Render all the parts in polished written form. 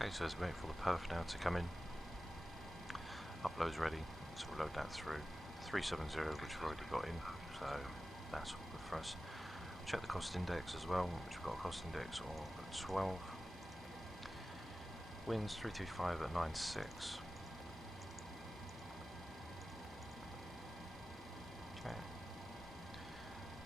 Okay, so let's wait for the perf now to come in. Upload's ready, so we'll load that through. 370, which we've already got in, so that's all good for us. Check the cost index as well, which we've got a cost index of 12. Winds 325 at 9.6. Okay.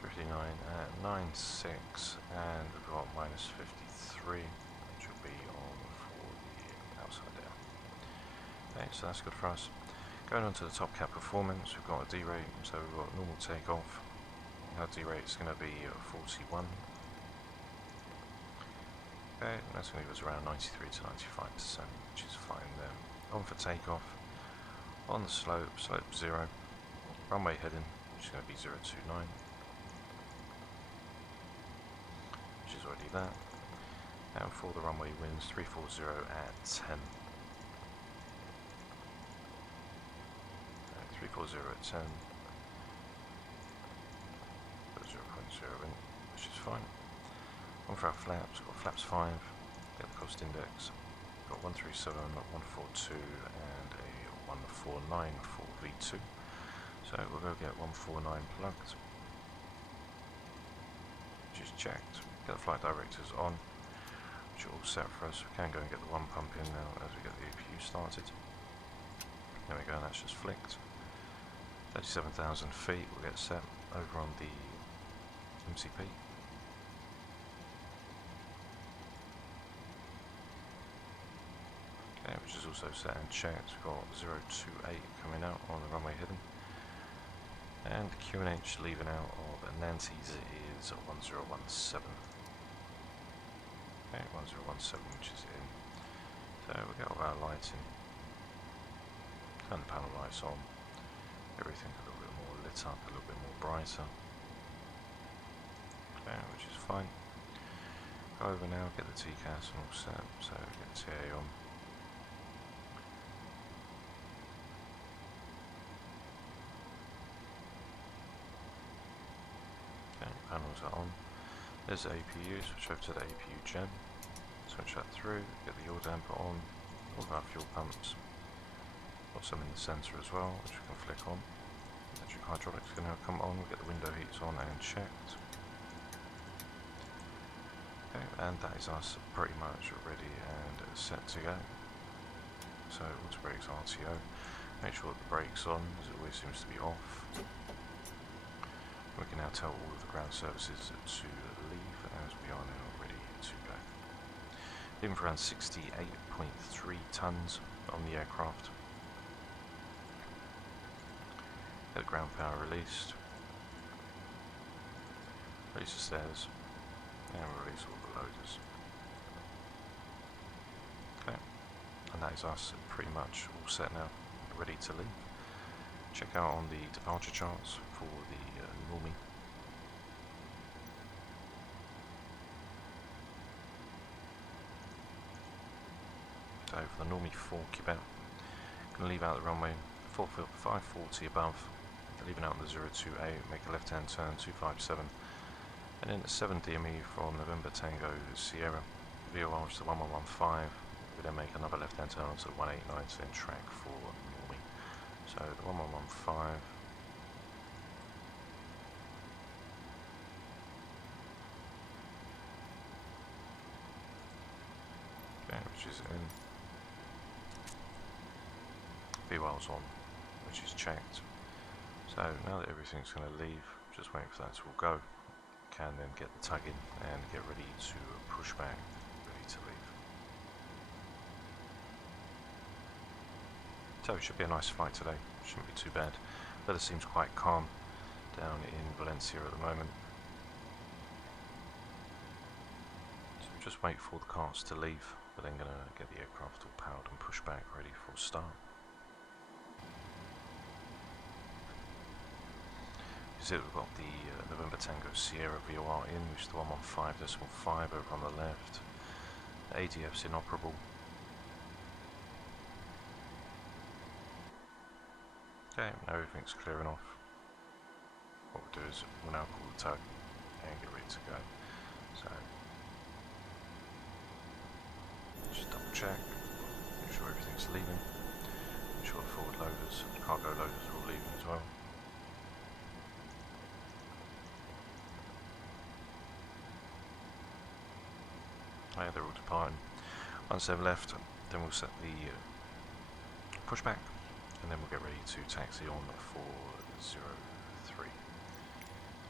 59 at 9.6, and we've got minus 53, which will be on for the outside there. Okay, so that's good for us. Going on to the Topcat performance, we've got a D rate, so we've got normal takeoff. Our D rate is going to be 41. Okay, that's going to give us around 93 to 95%, which is fine then. On for takeoff. On the slope 0. Runway heading, which is going to be 029. Which is already that. And for the runway winds, 340 at 10. 340 at 10. Put 0.0 in, which is fine. On for our flaps, got flaps 5, get the cost index. Got 137, 142, and a 149 for V2. So we'll go get 149 plugged, which is checked. Get the flight directors on, which are all set for us. We can go and get the one pump in now as we get the APU started. There we go, that's just flicked. 37,000 feet will get set over on the MCP. Okay, which is also set and checked. We've got 028 coming out on the runway heading. And QNH leaving out of Nantes is 1017. Okay, 1017, which is in. So we'll get all our lighting. Turn the panel lights on. Everything a little bit more lit up, a little bit more brighter. Okay, which is fine. Go over now, get the TCAS and all set, so get the TA on. Okay, panels are on. There's the APUs, switch over to the APU gen. Switch that through, get the yaw damper on, all of our fuel pumps. Got some in the centre as well, which we can flick on. Electric hydraulics can now come on, we'll get the window heats on and checked. Okay, and that is us pretty much ready and set to go. So, auto brakes RTO. Make sure that the brake's on, as it always seems to be off. We can now tell all of the ground services to leave, as we are now ready to go. Leaving for around 68.3 tonnes on the aircraft. Get the ground power released. Release the stairs. And release all the loaders. Okay. And that is us pretty much all set now. Ready to leave. Check out on the departure charts for the normie. So for the normie 4 Quebec, going to leave out the runway 540 above, leaving out the 028, make a left hand turn 257, and then at 7 DME from November Tango Sierra, VOR to 1115, we then make another left hand turn onto the 189 to then track for normie. So the 1115. Okay, which is in. VOR's on, which is checked. So now that everything's going to leave, just waiting for that to all go. Can then get the tug in and get ready to push back, ready to leave. So it should be a nice flight today, shouldn't be too bad. Weather seems quite calm down in Valencia at the moment. So we just wait for the cars to leave, we're then going to get the aircraft all powered and push back, ready for start. We've got the November Tango Sierra VOR in, which is the 115.5 over on the left. The ADF's inoperable. Okay, now everything's clearing off. What we'll do is we'll now call the tug and get ready to go. So Just double check, make sure everything's leaving, make sure the forward loaders, cargo loaders are all leaving as well. Yeah, they're all departing. Once they've left, then we'll set the pushback, and then we'll get ready to taxi on for 03.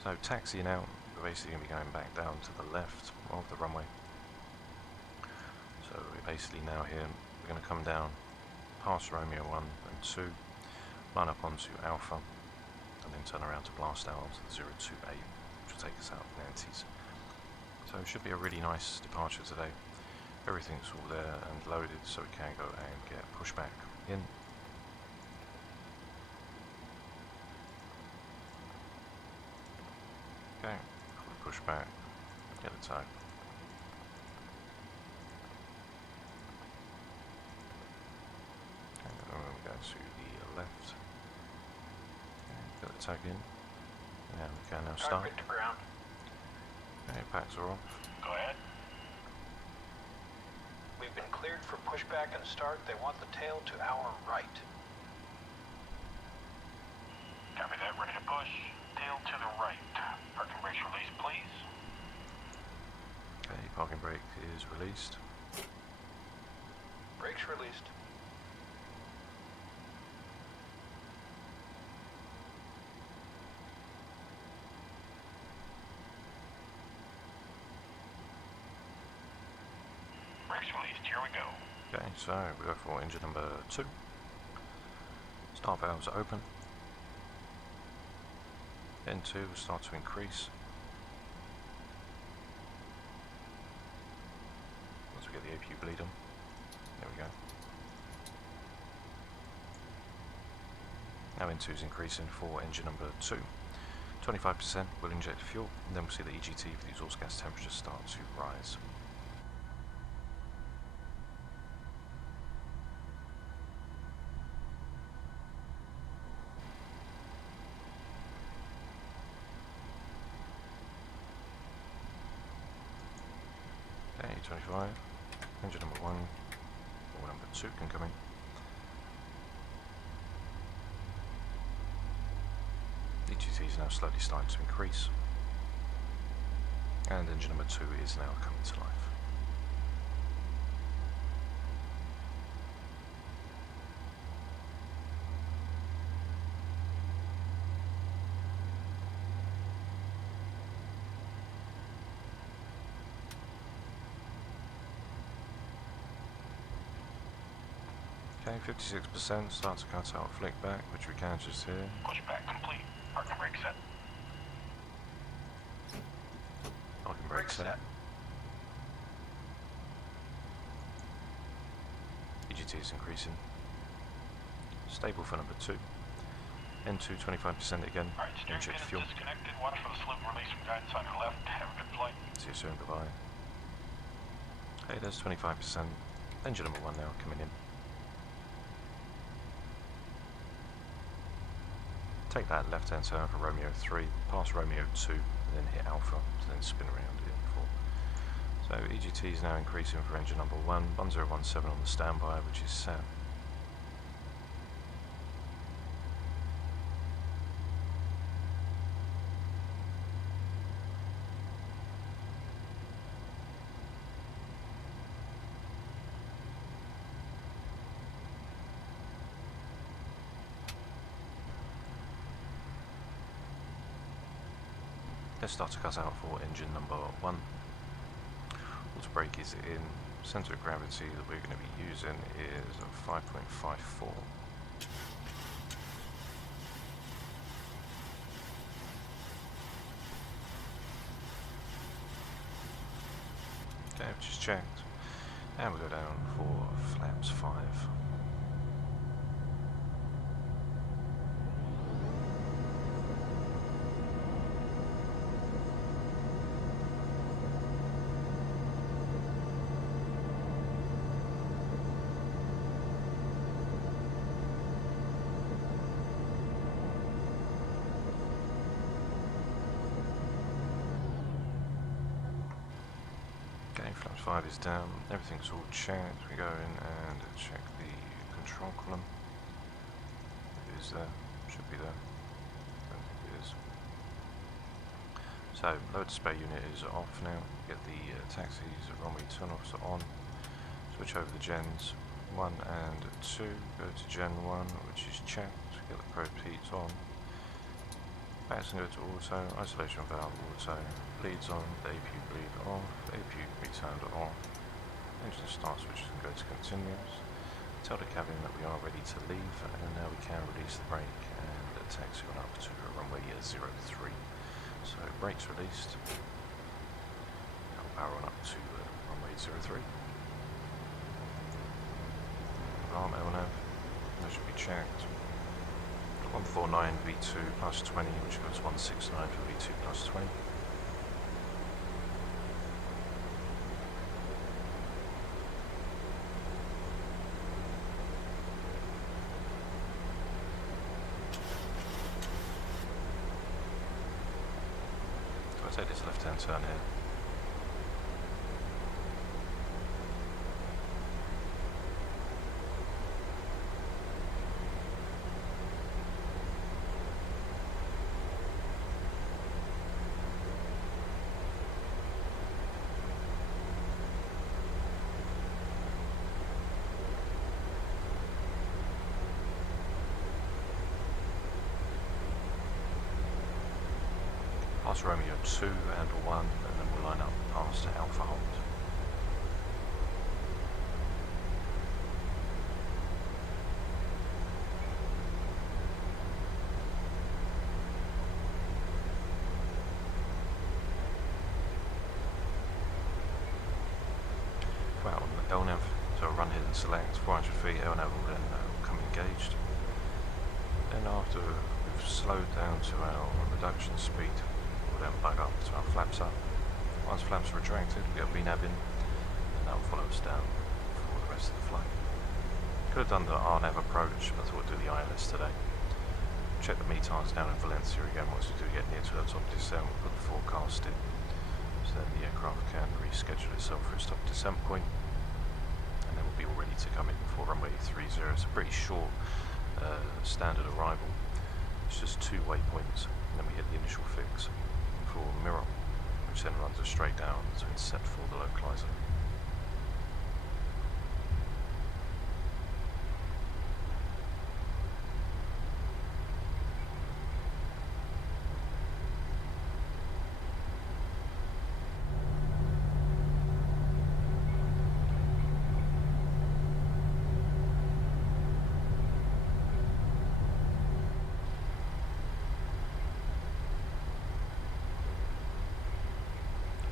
So taxiing out, we're basically going to be going back down to the left of the runway. So we're basically now here, we're going to come down past Romeo 1 and 2, line up onto Alpha, and then turn around to blast out onto the 028, which will take us out of Nantes. So it should be a really nice departure today. Everything's all there and loaded, so we can go and get pushback in. Okay, push back, get the tag. And then we go to the left. Get the tag in. And we can now start. Cockpit to ground. Okay, packs are off. Go ahead. We've been cleared for pushback and start. They want the tail to our right. Copy that, ready to push. Tail to the right. Parking brakes released, please. Okay, parking brake is released. Brakes released. Brakes released, here we go. Okay, so we go for engine number 2. Start valves are open. N2 will start to increase. Once we get the APU bleed on. There we go. Now N2 is increasing for engine number 2. 25% will inject fuel, and then we'll see the EGT for the exhaust gas temperature start to rise. Okay, 25, engine number 1, or number 2 can come in. EGT is now slowly starting to increase, and engine number 2 is now coming to life. Okay, 56% start to cut out flick back, which we can just hear. Pushback complete. Parking brake set. Parking brake set. EGT is increasing. Stable for number 2. N2 25% again. Alright, steering Inject pin fuel. is disconnected. Watch for the slip release from guidance on your left. Have a good flight. See you soon, bye-bye. Okay, there's 25%. Engine number 1 now coming in. Take that left hand turn for Romeo 3, pass Romeo 2, and then hit Alpha, to then spin around in 4. So EGT is now increasing for engine number 1, 1017 on the standby, which is set. Let's start to cut out for engine number 1. Auto brake is in. Centre of gravity that we're going to be using is 5.54. Okay, I've just checked. And we go down for flaps 5. Okay, flaps 5 is down, everything's all checked. We go in and check the control column. It is there, should be there. I don't think it is. So, load display unit is off now. Get the taxis, runway turn-offs are on. Switch over the gens 1 and 2. Go to gen 1, which is checked. Get the probe heats on. Backs and go to auto. Isolation valve auto. Bleeds on. The APU bleed off. APU returned off. Engine start switch can go to continuous. Tell the cabin that we are ready to leave, and now we can release the brake and taxi on up to runway 03. So brakes released. Now power on up to runway 03. Alarm LNAV, that should be checked. 149 V2 plus 20, which goes 169 for V2 plus 20. So I take this left-hand turn here. Past Romeo 2 and 1, and then we'll line up past Alpha Hold. Well, LNAV, so run hidden select, 400 feet, LNAV will then come engaged. Then after we've slowed down to our reduction speed, then back up to our flaps up. Once flaps are retracted, we get VNAV in, and that will follow us down for the rest of the flight. Could have done the RNAV approach, but I thought I'd do the ILS today. Check the METARs down in Valencia again once we do get near to our top descent. We'll put the forecast in, so then the aircraft can reschedule itself for its top descent point, and then we'll be all ready to come in for runway 30. It's a pretty short standard arrival. It's just 2 waypoints, and then we hit the initial fix for mirror, which then runs us straight down to intercept for the localizer.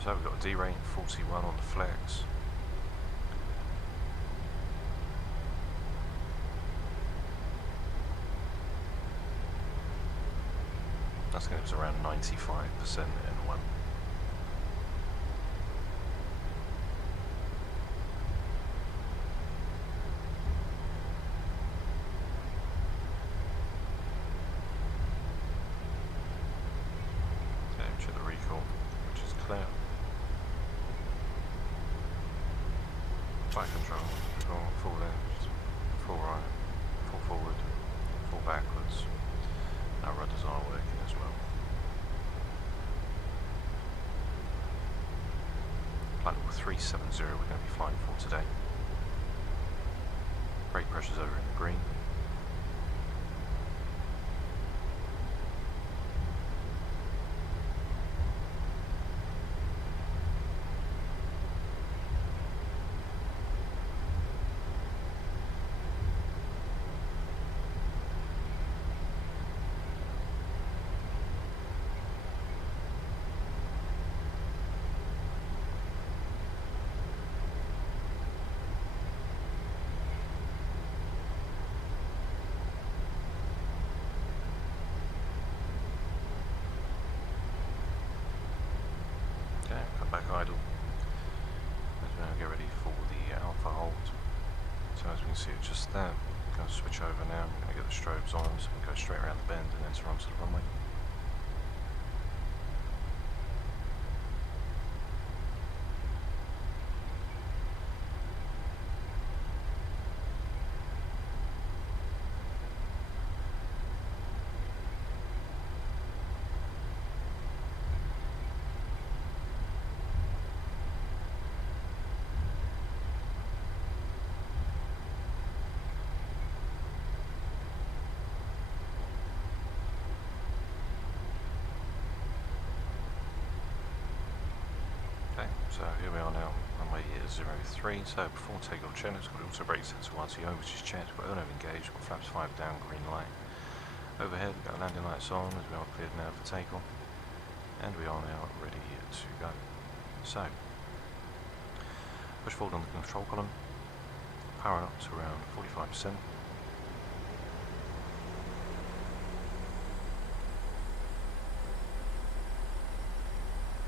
So we've got a D-rate 41 on the flex. That's going to give us around 95% N1. Okay, check the recall, which is clear. Flight control, full left, full right, full forward, full backwards. Our rudders are working as well. Flight level 370 we're going to be flying for today. Brake pressure's over in the green. Back idle. As we now get ready for the alpha hold. So as we can see, it's just there. I'm going to switch over now. I'm going to get the strobes on so we can go straight around the bend and enter onto the runway. So here we are now, runway 03. So before takeoff check, it's got auto brake set to RTO, which is checked. We've got ONO engaged, got flaps 5 down, green light. Overhead, we've got landing lights on as we are cleared now for takeoff. And we are now ready to go. So, push forward on the control column, power up to around 45%.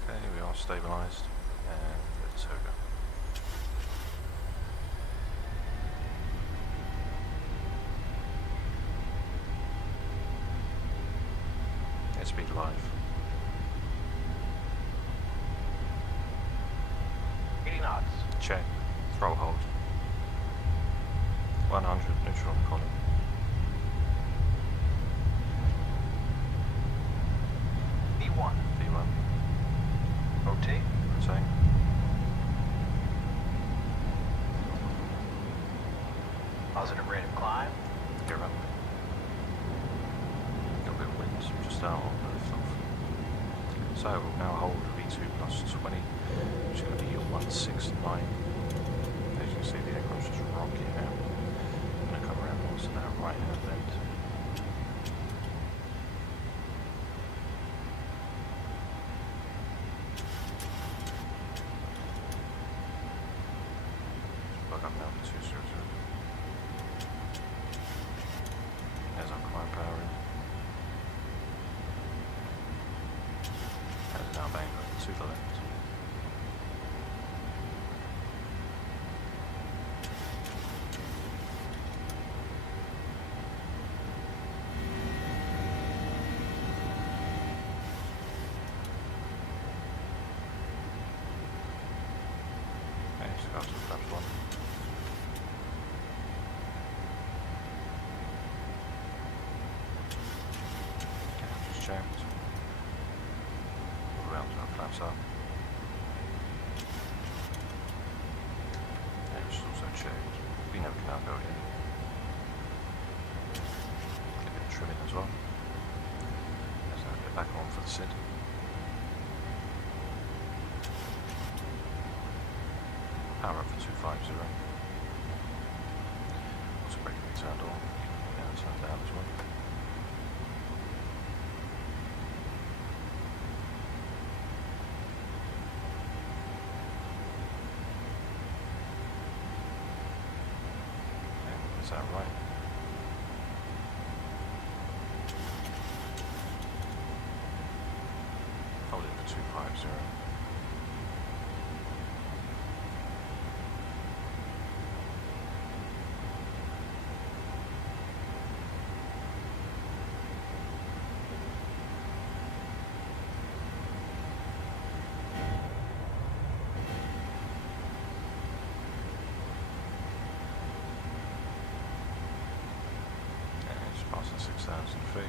Okay, we are stabilised, and let's go. Speed live. 80 knots. Check. Throttle hold. 100 neutral on column. V1. V1. Rotate. Rotate. Positive rate of climb. Gear up. Got a bit of wind just out on the lift off. So we'll now hold V2 plus 20, which is going to be 169. As you can see, the aircraft's just rocking now. I'm going to come around onto that right hand bend. Plug up now for 200. There's our climb power in. And now bang to the left. Okay, just go to the flaps 1. Just checked. Around to our flaps up. And just also checked. We know we can now go in. Get a bit of trimming as well. Let's now get back on for the SID. Power up for 250. Also braking be turned on. Yeah, turned down as well. Is that right? Hold it for 250. Passing 6,000 feet.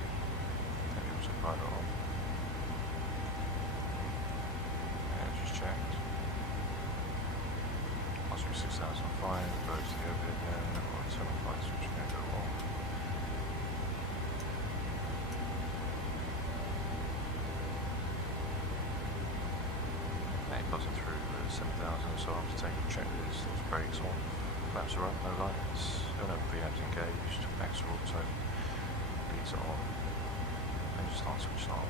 Maybe also pilot on. Yeah, just checked. Must be 6,005. Go to the overhead there. And I've got 7 flights which are going to go off. Okay, buzzing through 7,000. So after taking a checklist, those brakes on. Flaps are up, no lights. No preamps engaged. Backs are auto. Are on and just start switching on.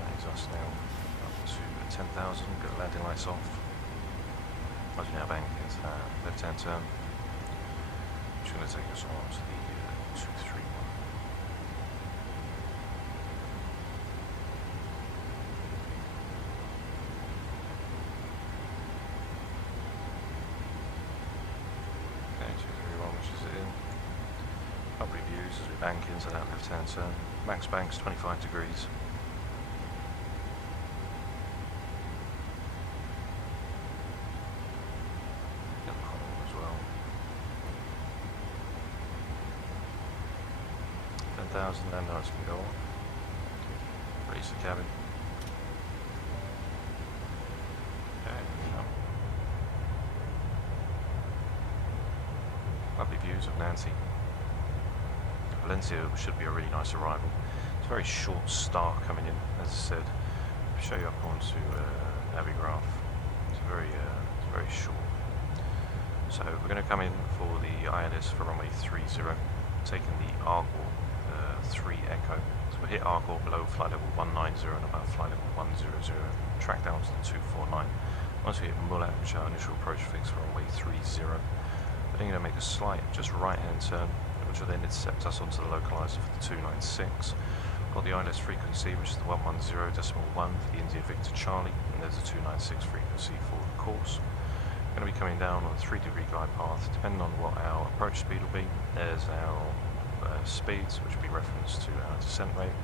That is us now up to 10,000. Got landing lights off. As we now bank into that left hand turn, which is going to take us on to the 231. Okay, 231, which is in. Lovely views as we bank into that left hand turn. Max bank's 25 degrees. Get the column as well. 10,000 land lights can go on. Raise the cabin. Okay, lovely views of Nantes. Valencia should be a really nice arrival. It's a very short start coming in, as I said. I'll show you up onto Navigraph. It's very short. So we're going to come in for the ILS for runway 30, taking the Argor 3 Echo. So we'll hit Argor below flight level 190 and about flight level 100, track down to the 249. Once we hit Mulat, which is our initial approach fix for runway 30, we're then going to make a slight, just right-hand turn, which will then intercept us onto the localizer for the 296. Got the ILS frequency, which is the 110.1 for the India Victor Charlie, and there's a 296 frequency for the course. Going to be coming down on a 3-degree glide path, depending on what our approach speed will be. There's our speeds, which will be referenced to our descent rate.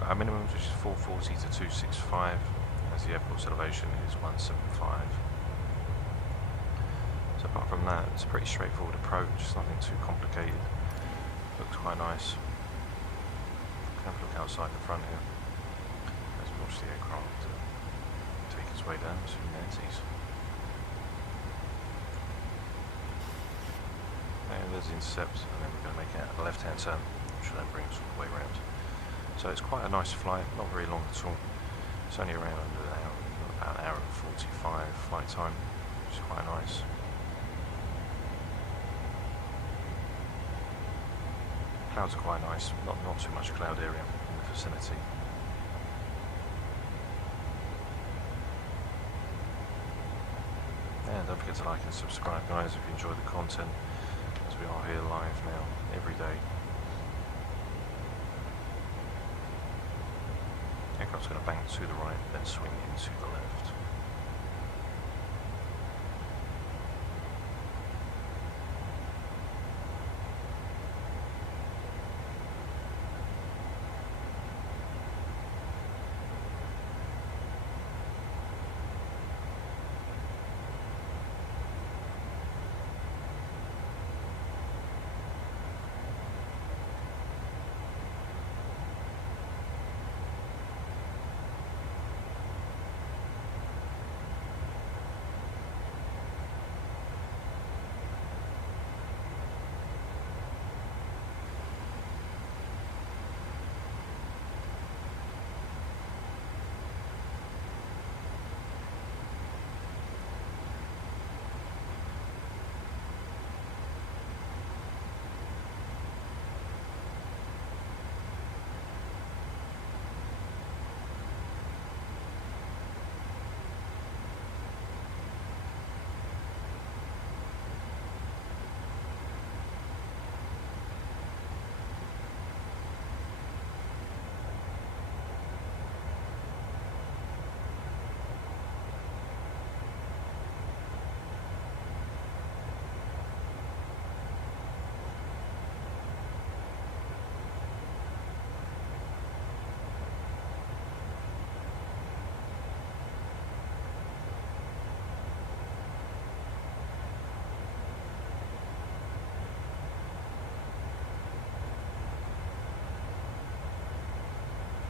Got our minimums, which is 440 to 265, as the airport's elevation is 175. So apart from that, it's a pretty straightforward approach, it's nothing too complicated. Looks quite nice. Have a look outside the front here, as we watch the aircraft take its way down to Nantes. And there's the intercept, and then we're going to make a left-hand turn, which will then bring us all the way around. So it's quite a nice flight, not very long at all. It's only around about an hour and 45 flight time, which is quite nice. Clouds are quite nice, not too much cloud area in the vicinity. And don't forget to like and subscribe, guys, if you enjoy the content, as we are here live now, every day. Aircraft's going to bank to the right, then swing into the left.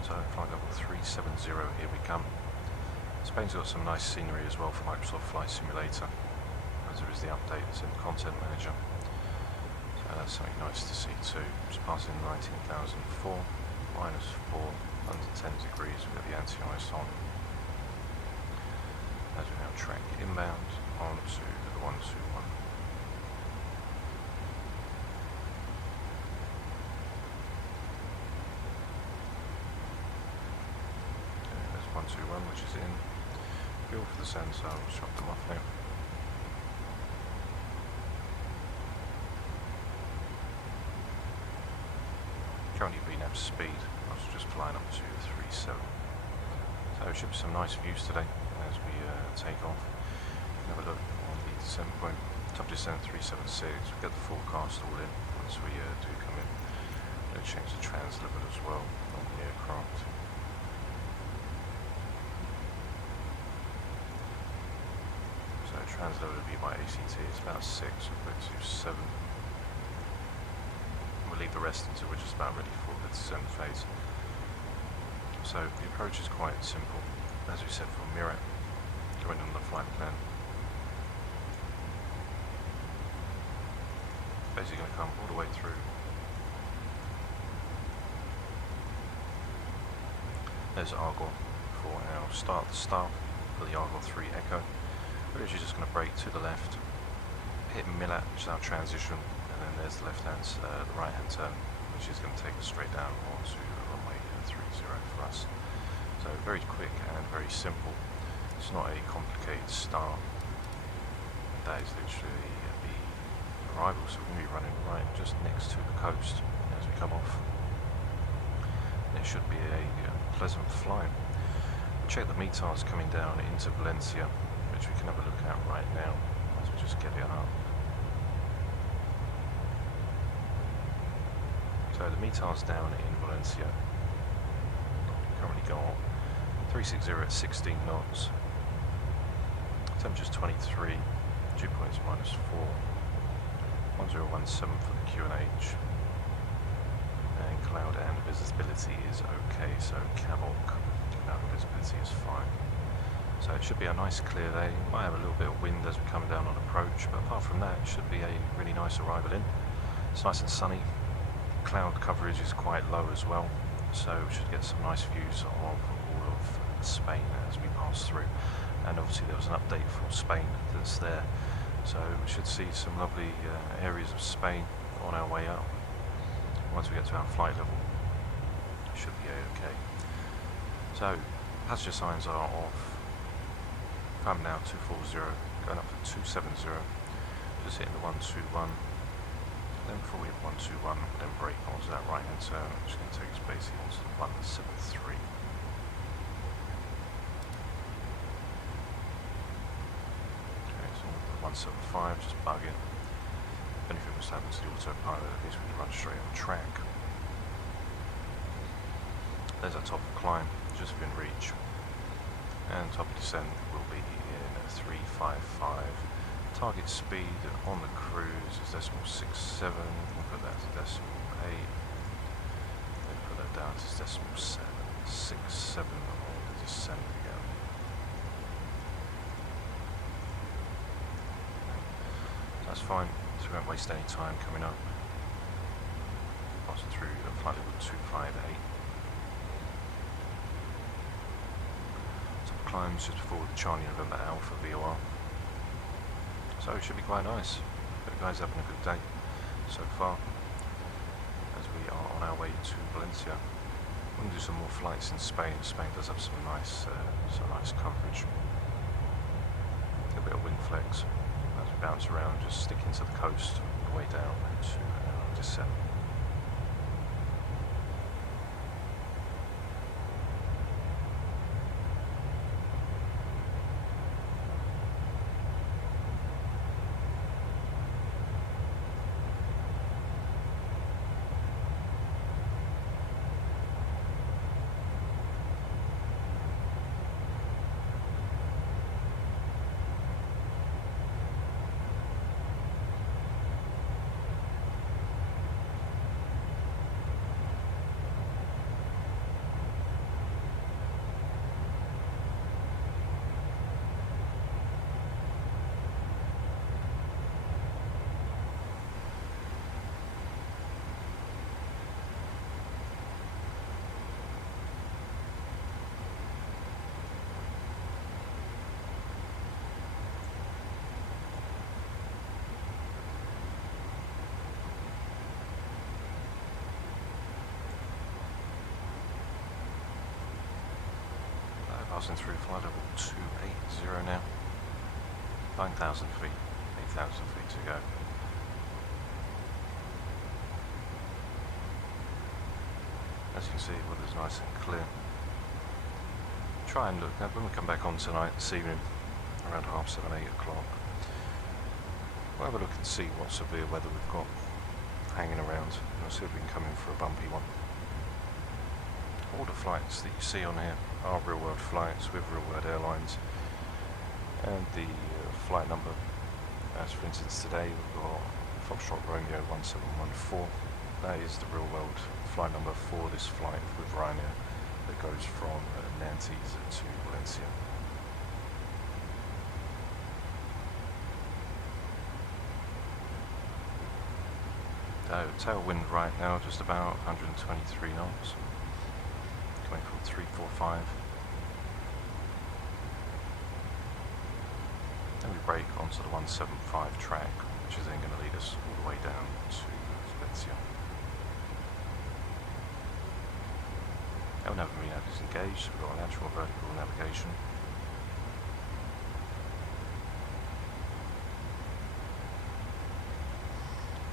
So flight level 370, here we come. Spain's got some nice scenery as well for Microsoft Flight Simulator, as there is the update that's in the Content Manager. So that's something nice to see too. Just passing 19,004, -4, under 10 degrees, we've got the anti-ice on. As we now track inbound onto the 121. There's 121, which is in. Fuel for the sensor, I'll shut them off now. Currently VNAV speed, I was just flying up to 37. So it should be some nice views today as we take off. Have a look on the descent point. Top descent 376, we get the forecast all in once we do come in. I'm going to change the translevel as well on the aircraft. So translevel will be my ACT, it's about 6, we'll go to 7. We'll leave the rest until we're just about ready for the descent phase. So the approach is quite simple, as we said from Murat, going on the flight plan. Basically going to come all the way through. There's Argor for our start the start, for the Argyle 3 Echo. We're literally just going to brake to the left, hit Millat, which is our transition, and then there's the the right hand turn, which is going to take us straight down onto runway 30 for us. So very quick and very simple. It's not a complicated start. That is literally the arrival, so we're going to be running right just next to the coast as we come off. And it should be a pleasant flight. Check the METARs coming down into Valencia, which we can have a look at right now as we just get it up. So the METARs down in Valencia currently got 360 at 16 knots, temperature's 23, dew point is -4, 1017 for the QNH, and cloud and visibility is okay, so CAVOC, cloud and visibility is fine. So it should be a nice clear day. Might have a little bit of wind as we come down on approach, but apart from that it should be a really nice arrival in. It's nice and sunny, cloud coverage is quite low as well, so we should get some nice views of all of Spain as we pass through. And obviously there was an update for Spain that's there, so we should see some lovely areas of Spain on our way up. Once we get to our flight level, it should be okay. So passenger signs are off. Come now 240, going up to 270, just hitting the 121. Then before we hit 121, then brake onto that right hand turn, which is going to take us basically onto the 173. Okay, so 175, just bug it. If anything was to happen to the autopilot, at least we can run straight on track. There's our top of climb, just within reach. And top of descent will be in 355. Target speed on the cruise is .67. We'll put that to .8. Then put that down to .7. 67 on the descent again. That's fine, so we won't waste any time coming up. Passing through flight level 258. Top climbs just before the Charlie November Alpha VOR. So it should be quite nice. Hope you guys are having a good day so far as we are on our way to Valencia. We're going to do some more flights in Spain. Spain does have some nice coverage. A bit of wind flex as we bounce around, just sticking to the coast all the way down to our descent. Passing through flight level 280 now. 9,000 feet, 8,000 feet to go. As you can see, weather's nice and clear. Try and look, when we come back on tonight, this evening, around 7:30, 8 o'clock, we'll have a look and see what severe weather we've got hanging around. We'll see if we can come in for a bumpy one. All the flights that you see on here are real-world flights with real-world airlines, and the flight number, as for instance today we've got Foxtrot Romeo 1714. That is the real-world flight number for this flight with Ryanair that goes from Nantes to Valencia. Tailwind right now, just about 123 knots. Coming from 345. then we brake onto the 175 track, which is then going to lead us all the way down to Valencia. Our nav is engaged, so we've got a lateral and vertical navigation.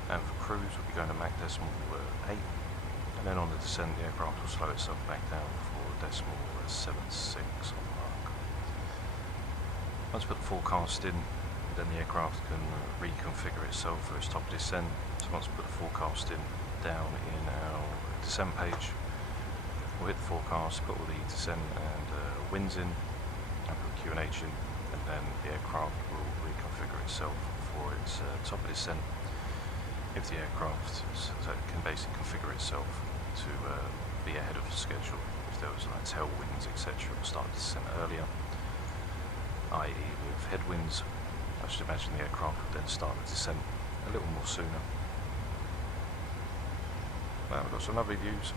And for cruise, we'll be going to Mach decimal 8, and then on the descent, the aircraft will slow itself back down for decimal 76 on the mark. Once we put the forecast in, then the aircraft can reconfigure itself for its top descent. So once we put the forecast in down in our descent page, we'll hit the forecast, put all the descent and winds in, and put Q&H in, and then the aircraft will reconfigure itself for its top of descent. If the aircraft can basically configure itself to be ahead of schedule, if there was like tailwinds, etc., it will start descent earlier, i.e. with headwinds. I should imagine the aircraft would then start the descent a little more sooner. Well, we've got some lovely views,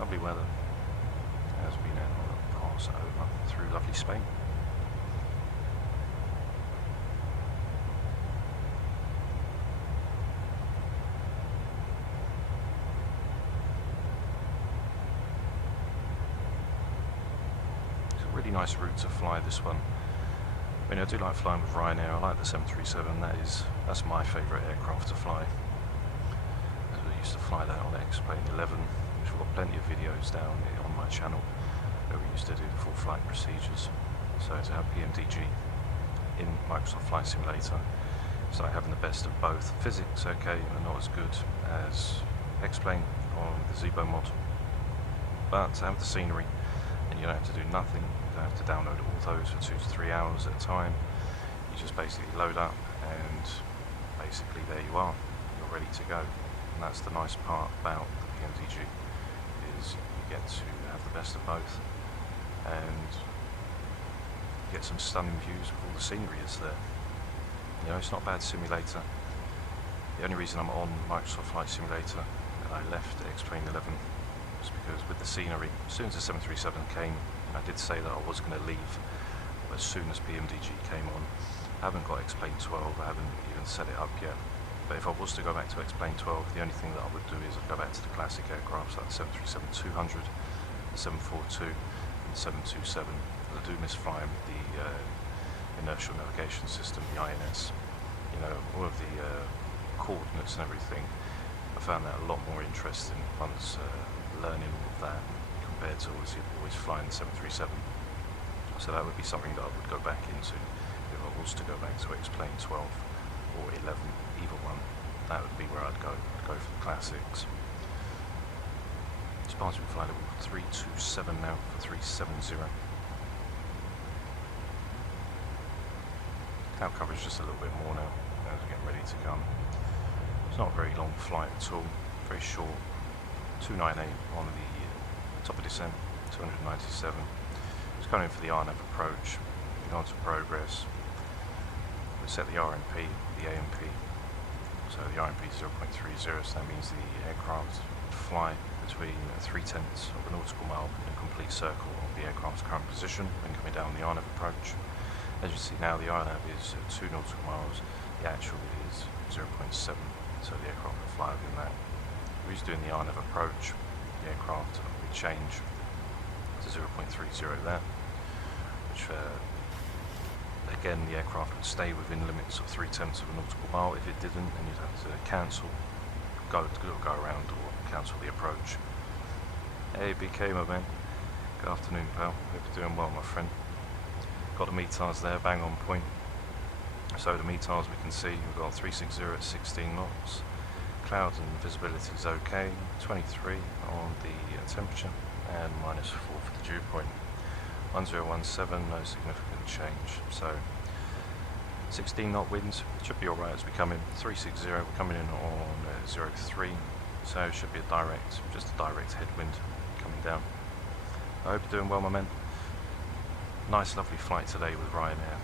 lovely weather, as we now pass over through lovely Spain. Really nice route to fly, this one. I mean, I do like flying with Ryanair. I like the 737. That's my favourite aircraft to fly. I used to fly that on X-Plane 11, which we've got plenty of videos down on my channel where we used to do the full flight procedures. So to have PMDG in Microsoft Flight Simulator, it's like having the best of both. Physics, okay, are not as good as X-Plane on the Zebo mod, but to have the scenery, and you don't have to do nothing. You don't have to download all those for 2 to 3 hours at a time. You just basically load up, and basically there you are. You're ready to go. And that's the nice part about the PMDG, is you get to have the best of both, and get some stunning views of all the scenery is there. You know, it's not a bad simulator. The only reason I'm on Microsoft Flight Simulator and I left X-Plane 11 was because with the scenery, as soon as the 737 came, I did say that I was going to leave, but as soon as PMDG came on, I haven't got X-Plane 12, I haven't even set it up yet. But if I was to go back to X-Plane 12, the only thing that I would do is I'd go back to the classic aircraft like the 737-200, the 742, and the 727. I do miss flying with the inertial navigation system, the INS. You know, all of the coordinates and everything. I found that a lot more interesting once learning all of that compared to always flying the 737. So that would be something that I would go back into if I was to go back to X-Plane 12 or 11, either one. That would be where I'd go. I'd go for the classics. It's passing flight level 327 now for 370. Cloud coverage just a little bit more now as we get ready to come. It's not a very long flight at all, very short. 298 on the top of descent, 297. It's coming in for the RNAV approach. We've gone to progress. We set the RMP, the AMP. So the RMP is 0.30, so that means the aircraft would fly between 3/10 of a nautical mile in a complete circle of the aircraft's current position when coming down the RNAV approach. As you see now, the RNAV is 2 nautical miles, the actual is 0.7, so the aircraft will fly within that. If we was doing the RNAV approach, the aircraft would change to 0.30 there, which again the aircraft would stay within limits of 3/10 of a nautical mile. If it didn't, then you'd have to cancel, go around or cancel the approach. Hey BK, my man, good afternoon pal, hope you're doing well my friend. Got the METARs there, bang on point. So the METARs we can see, we've got 360 at 16 knots. Clouds and visibility is okay. 23 on the temperature and -4 for the dew point. 1017, no significant change. So 16 knot winds should be alright as we come in. 360, we're coming in on 03, so it should be just a direct headwind coming down. I hope you're doing well my man. Nice lovely flight today with Ryanair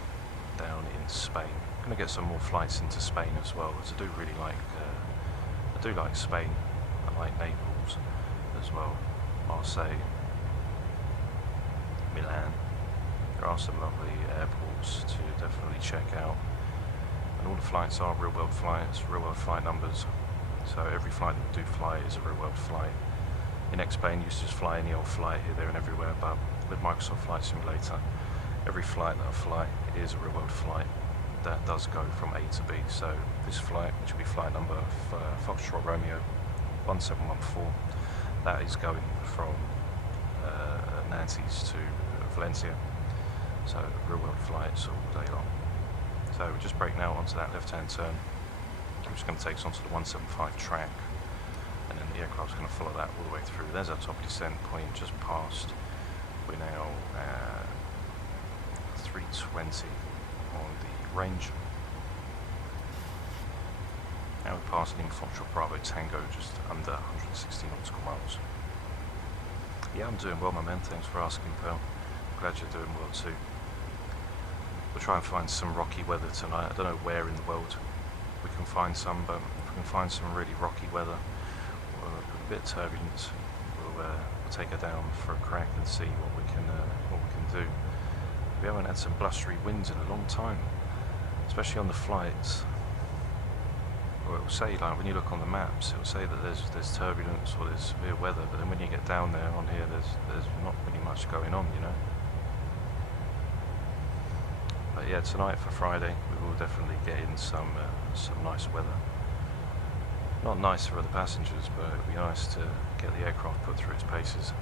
down in Spain. I'm going to get some more flights into Spain as well, as I do really like Spain. I like Naples as well, Marseille, Milan, There are some lovely airports to definitely check out, and all the flights are real-world flights, real-world flight numbers. So every flight that we do fly is a real-world flight. In X-Plane, you used to just fly any old flight here, there, and everywhere, but with Microsoft Flight Simulator, every flight that I fly is a real-world flight. That does go from A to B. So this flight, which will be flight number Foxtrot Romeo 1714, that is going from Nantes to Valencia. So real-world flights all day long. So we're just braking out onto that left-hand turn, which is going to take us onto the 175 track, and then the aircraft's going to follow that all the way through. There's our top descent point just past. We're now at 320 on the range. Now we're passing Foxtrot Bravo Tango, just under 160 nautical miles. Yeah, I'm doing well, my man. Thanks for asking, pal. Glad you're doing well too. We'll try and find some rocky weather tonight. I don't know where in the world we can find some, but if we can find some really rocky weather or a bit of turbulence, we'll take her down for a crack and see what we can do. We haven't had some blustery winds in a long time, especially on the flights. Or it will say, like when you look on the maps, it will say that there's turbulence or there's severe weather, but then when you get down there on here, there's not really much going on, you know. But yeah, tonight for Friday, we will definitely get in some nice weather. Not nice for other passengers, but it'll be nice to get the aircraft put through its paces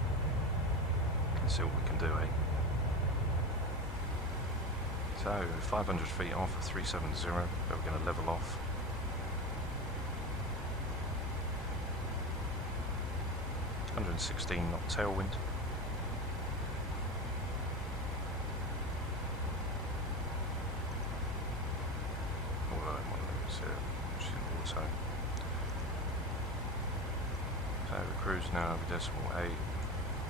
and see what we can do, eh? So 500 feet off of 370, but we're going to level off. .16 knot tailwind. Which is auto. So the cruise now over decimal 8.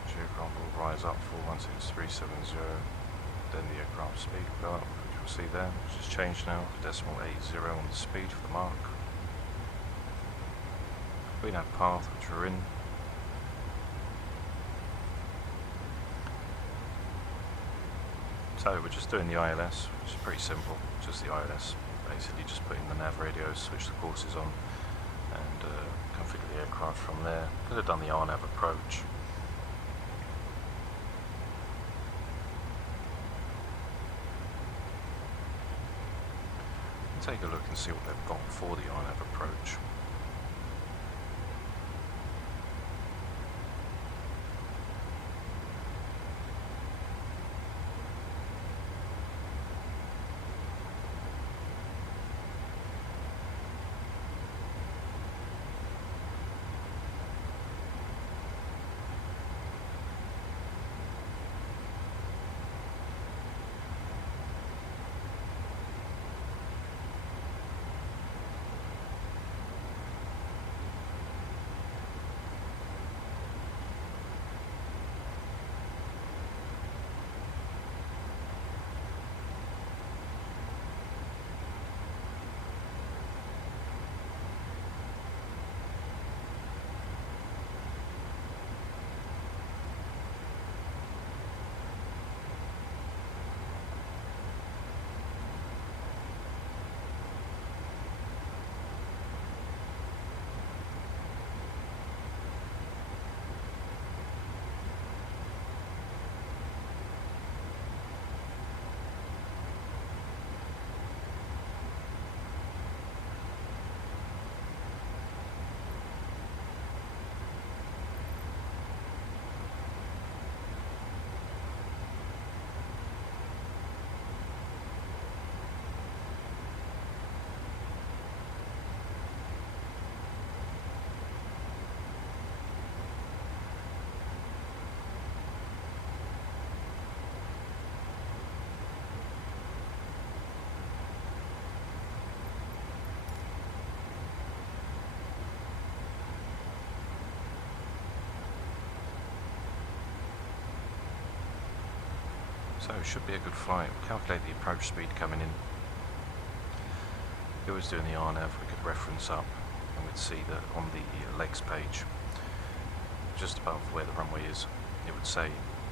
The aircraft will rise up for 16370. Then the aircraft speed will go up, which you'll see there, which has changed now for decimal 80 on the speed for the mark. We have path, which we're in. So we're just doing the ILS, which is pretty simple, just the ILS. Basically just putting the nav radio, switch the courses on, and configure the aircraft from there. Could have done the RNAV approach. Take a look and see what they've got for the RNAV approach. So it should be a good flight. We'll calculate the approach speed coming in. If it was doing the RNAV, we could reference up and we'd see that on the legs page, just above where the runway is, it would say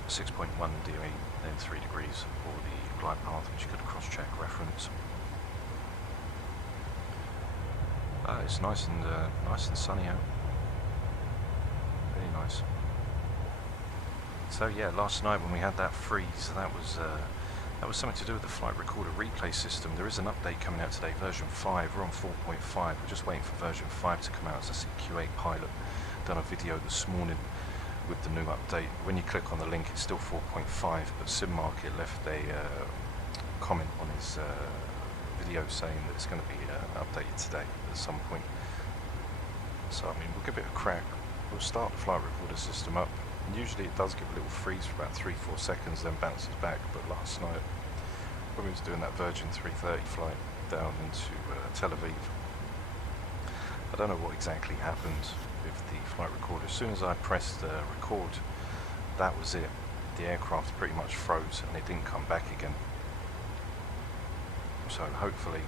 6.1 DOE, then 3 degrees for the glide path, which you could cross-check reference. It's nice and sunny out. Really nice. So yeah, last night when we had that freeze, that was something to do with the flight recorder replay system. There is an update coming out today, version 5. We're on 4.5. We're just waiting for version 5 to come out. As I see, Q8 Pilot done a video this morning with the new update. When you click on the link, it's still 4.5, but Sim Market left a comment on his video saying that it's going to be updated today at some point. So I mean, we'll give it a crack. We'll start the flight recorder system up. And usually it does give a little freeze for about 3-4 seconds, then bounces back. But last night, when we was doing that Virgin 330 flight down into Tel Aviv, I don't know what exactly happened with the flight recorder. As soon as I pressed record, that was it. The aircraft pretty much froze and it didn't come back again. So hopefully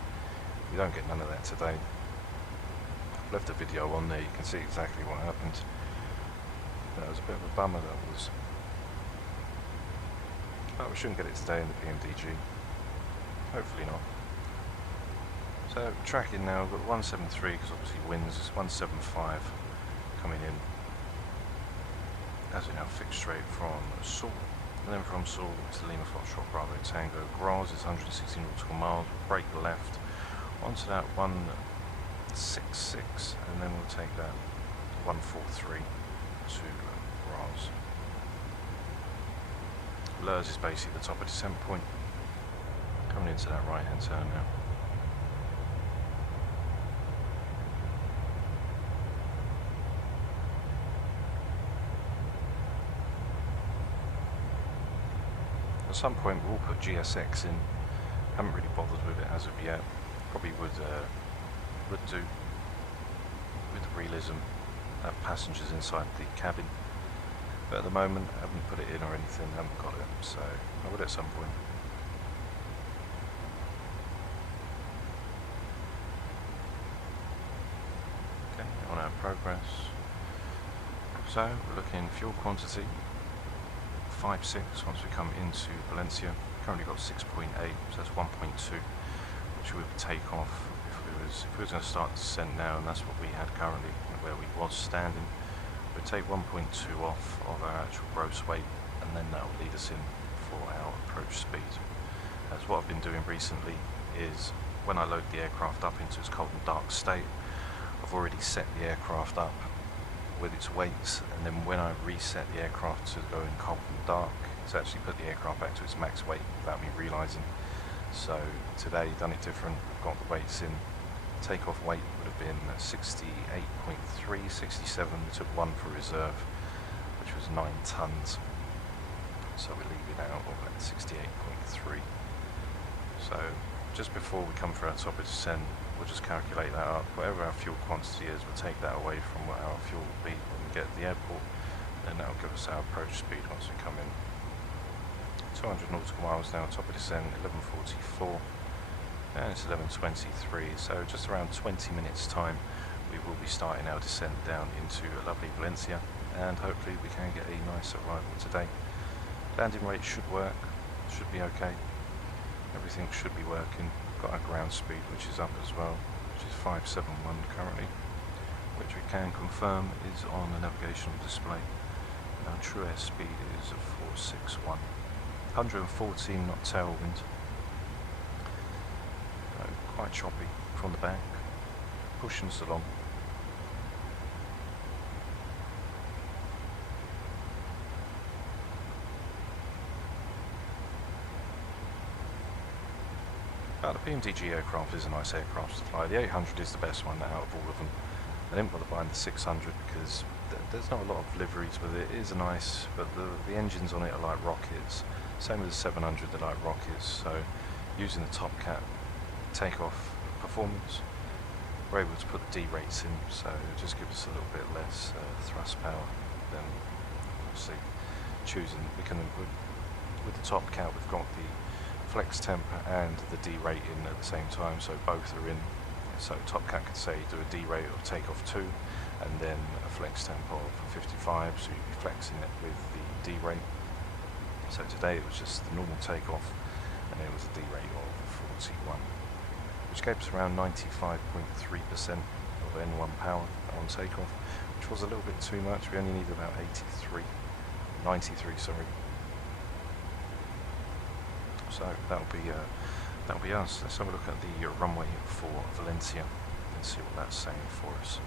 we don't get none of that today. I've left a video on there, you can see exactly what happened. That was a bit of a bummer, that was. But we shouldn't get it today in the PMDG. Hopefully not. So tracking now, we've got 173 because obviously winds, it's 175 coming in. As we now fixed straight from Seoul, and then from Seoul to Lima Foxtrot Bravo Tango. Graz is 160 nautical miles, we'll break left onto that 166, and then we'll take that 143 to Graz. Lurs is basically the top of descent point. Coming into that right hand turn now. At some point we'll put GSX in. Haven't really bothered with it as of yet. Probably would do with realism. Have passengers inside the cabin. But at the moment I haven't put it in or anything, haven't got it, so I would at some point. Okay, on our progress. So we're looking fuel quantity 5.6 once we come into Valencia. Currently got 6.8, so that's 1.2, which we would take off if we was going to start descent now, and that's what we had currently where we was standing. We'd take 1.2 off of our actual gross weight, and then that will lead us in for our approach speed. As what I've been doing recently is when I load the aircraft up into its cold and dark state, I've already set the aircraft up with its weights, and then when I reset the aircraft to go in cold and dark, it's actually put the aircraft back to its max weight without me realising. So today done it different, got the weights in. Takeoff weight would have been 68.3, 67, we took one for reserve, which was 9 tons. So we're leaving out of that 68.3. So just before we come for our top of descent, we'll just calculate that up. Whatever our fuel quantity is, we'll take that away from what our fuel will be when we get to the airport, and that'll give us our approach speed once we come in. 200 nautical miles now, top of descent, 11:44, and it's 11:23, so just around 20 minutes time we will be starting our descent down into lovely Valencia, and hopefully we can get a nice arrival today. Landing rate should work, should be okay, everything should be working. Got our ground speed, which is up as well, which is 571 currently, which we can confirm is on the navigational display. Our true air speed is 461. 114 knot tailwind. Quite choppy from the back, pushing us along. The PMDG aircraft is a nice aircraft to fly. The 800 is the best one out of all of them. I didn't bother buying the 600 because there's not a lot of liveries with it. It is nice, but the engines on it are like rockets. Same with the 700, they're like rockets. So using the Topcat Takeoff performance, we're able to put the D rates in, so it just gives us a little bit less thrust power than obviously choosing. We can with the Topcat we've got the flex temp and the D rate in at the same time, so both are in. So Topcat could say do a D rate of takeoff 2 and then a flex temp of 55, so you'd be flexing it with the D rate. So today it was just the normal takeoff, and it was a D rate of 41, which gave us around 95.3% of N1 power on takeoff, which was a little bit too much. We only needed about 93, sorry. So that'll be us. Let's have a look at the runway for Valencia and see what that's saying for us.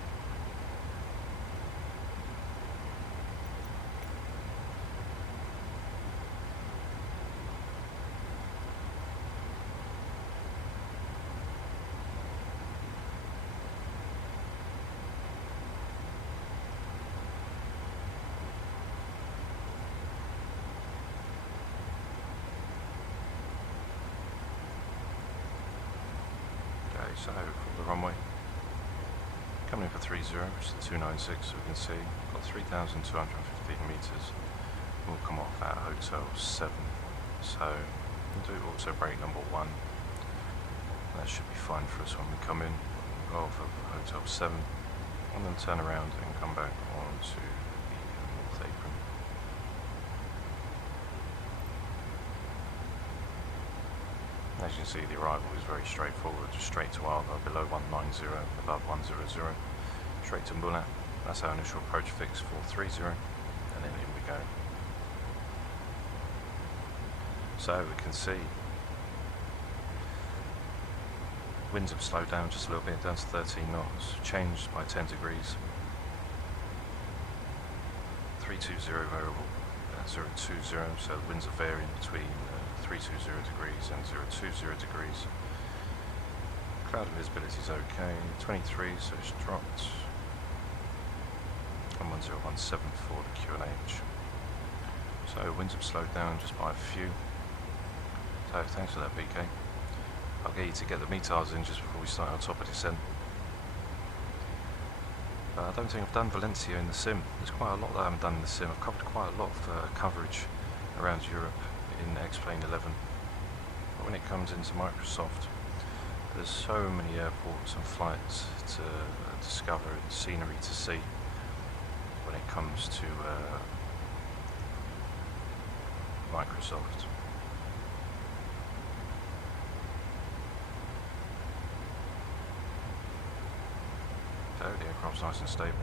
So for the runway, coming in for 30, which is 296, we can see got 3,215 meters. We'll come off at Hotel 7. So we'll do auto brake number 1. That should be fine for us when we come in. We'll go off of Hotel 7 and then turn around and come back onto the north apron. As you can see, the arrival is very straightforward, just straight to Alva, below 190, above 100, straight to Mulat. That's our initial approach fix for 30, and then in we go. So we can see winds have slowed down just a little bit, down to 13 knots, changed by 10 degrees. 320 variable, 020, so the winds are varying between 320 degrees and 020 degrees. Cloud visibility is okay, 23, so it's dropped. And 1017 for the QNH. So winds have slowed down just by a few. So thanks for that, BK. I'll get you to get the METARs in just before we start our top of descent. I don't think I've done Valencia in the sim. There's quite a lot that I haven't done in the sim. I've covered quite a lot of coverage around Europe in X-Plane 11, but when it comes into Microsoft, there's so many airports and flights to discover and scenery to see when it comes to Microsoft. So the aircraft's nice and stable.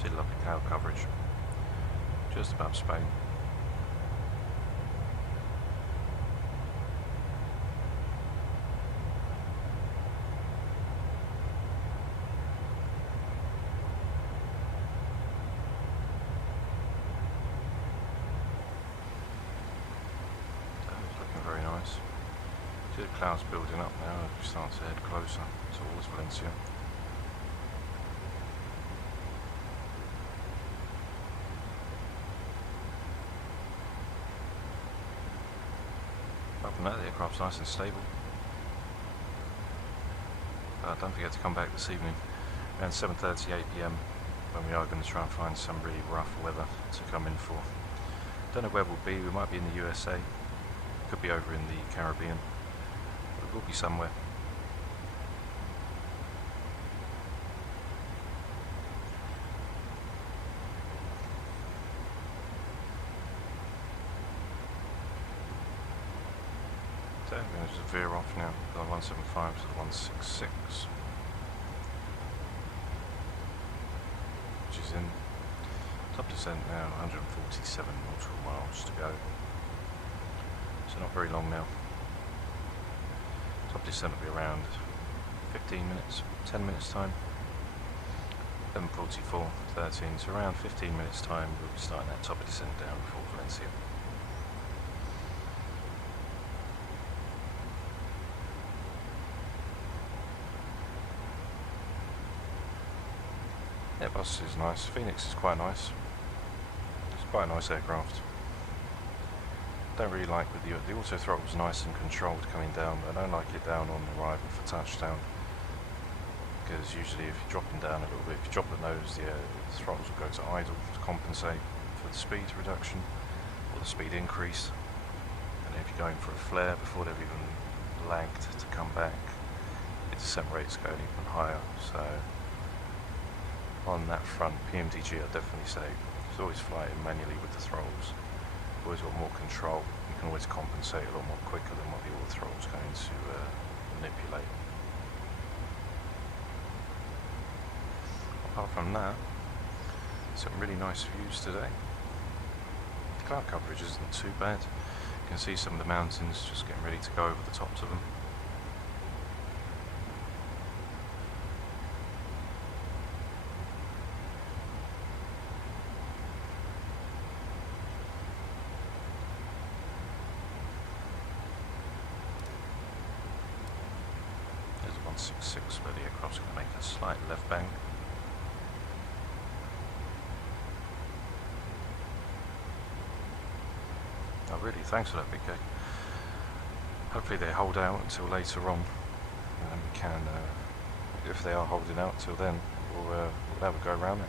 See lovely cloud coverage. Just above Spain. That is looking very nice. See the clouds building up now as we start to head closer towards Valencia. Apart from that, the aircraft's nice and stable. Don't forget to come back this evening around 7:30, 8 PM when we are going to try and find some really rough weather to come in for. Don't know where we'll be. We might be in the USA, could be over in the Caribbean, but we'll be somewhere. So we're going to just veer off now, the 175 to the 166, which is in top descent now, 147 nautical miles to go, so not very long now. Top descent will be around 15 minutes, 10 minutes time, 11:44, 13, so around 15 minutes time we'll be starting that top of descent down before Valencia. Airbus is nice, Phoenix is quite nice. It's quite a nice aircraft. Don't really like with the auto throttle is nice and controlled coming down, but I don't like it down on arrival for touchdown. Because usually if you're dropping down a little bit, if you drop the nose, the throttles will go to idle to compensate for the speed reduction or the speed increase. And if you're going for a flare before they've even lagged to come back, the descent rate's going even higher. So on that front. PMDG, I'd definitely say, it's always flying manually with the throttles. Always got more control. You can always compensate a lot more quicker than what the auto throttle's going to manipulate. Apart from that, some really nice views today. The cloud coverage isn't too bad. You can see some of the mountains just getting ready to go over the tops of them. There's 166 where the aircraft's going to make a slight left bank. Oh really, thanks for that, BK. Hopefully they hold out until later on, and then we can, if they are holding out till then, we'll have a go around it.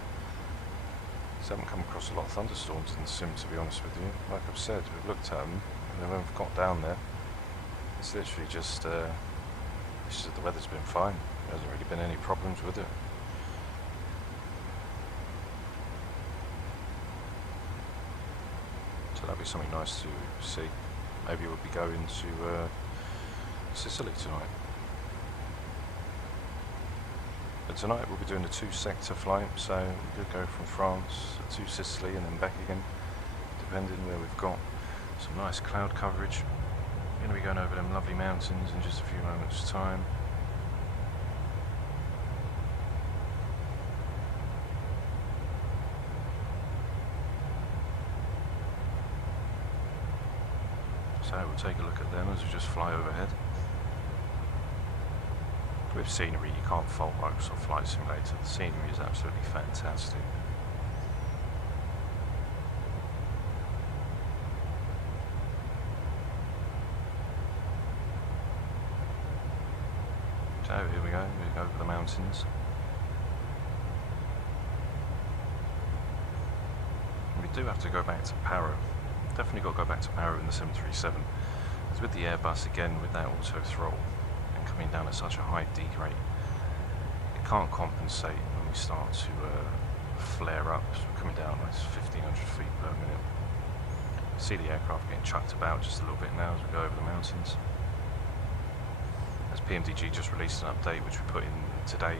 So I haven't come across a lot of thunderstorms in the sim, to be honest with you. Like I've said, we've looked at them, and then when we've got down there, it's literally just, it's just the weather's been fine. There hasn't really been any problems with it. So that'd be something nice to see. Maybe we'll be going to Sicily tonight. But tonight we'll be doing a 2-sector flight, so we could go from France to Sicily and then back again, depending where we've got some nice cloud coverage. We're going to be going over them lovely mountains in just a few moments' time. So we'll take a look at them as we just fly overhead. With scenery, you can't fault Microsoft Flight Simulator. The scenery is absolutely fantastic. So here we go over the mountains. And we do have to go back to Paro. Definitely got to go back to Paro in the 737. Because with the Airbus, again, with that auto throttle, and coming down at such a high D rate, it can't compensate when we start to flare up. So we're coming down like 1,500 feet per minute. You see the aircraft getting chucked about just a little bit now as we go over the mountains. As PMDG just released an update which we put in today,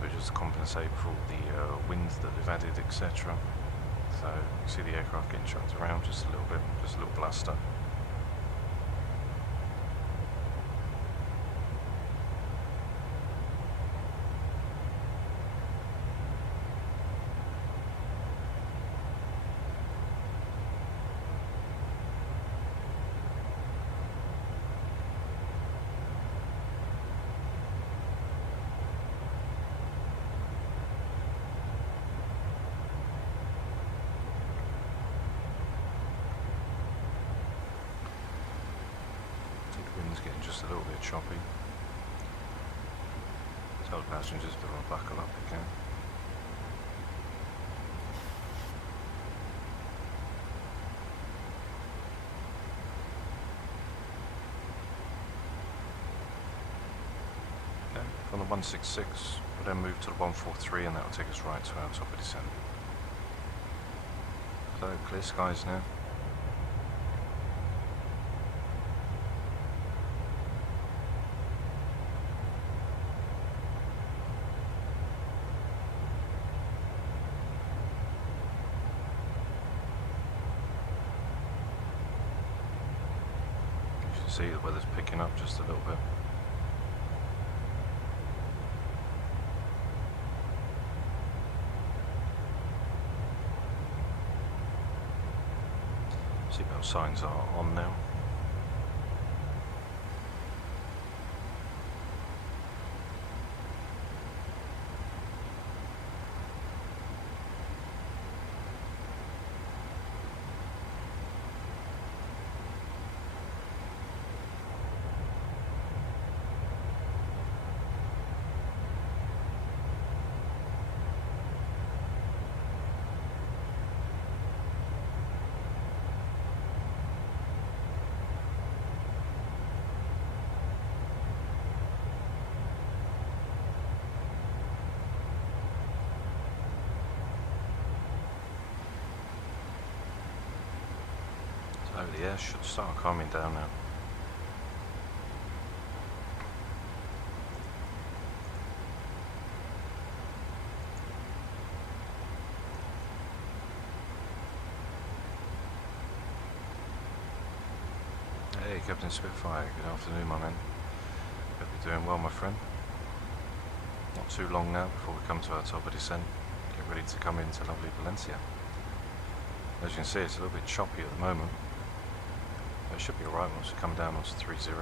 which is to compensate for all the winds that they've added, etc. So you see the aircraft getting chucked around just a little bit, just a little bluster. Getting just a little bit choppy. Tell the passengers to buckle up again. Okay, from the 166, we'll then move to the 143 and that will take us right to our top of descent. So, clear skies now. See the weather's picking up just a little bit. Seatbelt signs are on now. So the air should start calming down now. Hey Captain Spitfire, good afternoon my man. Hope you're doing well my friend. Not too long now before we come to our top of descent. Get ready to come into lovely Valencia. As you can see, it's a little bit choppy at the moment. But it should be alright once we come down onto 3-0.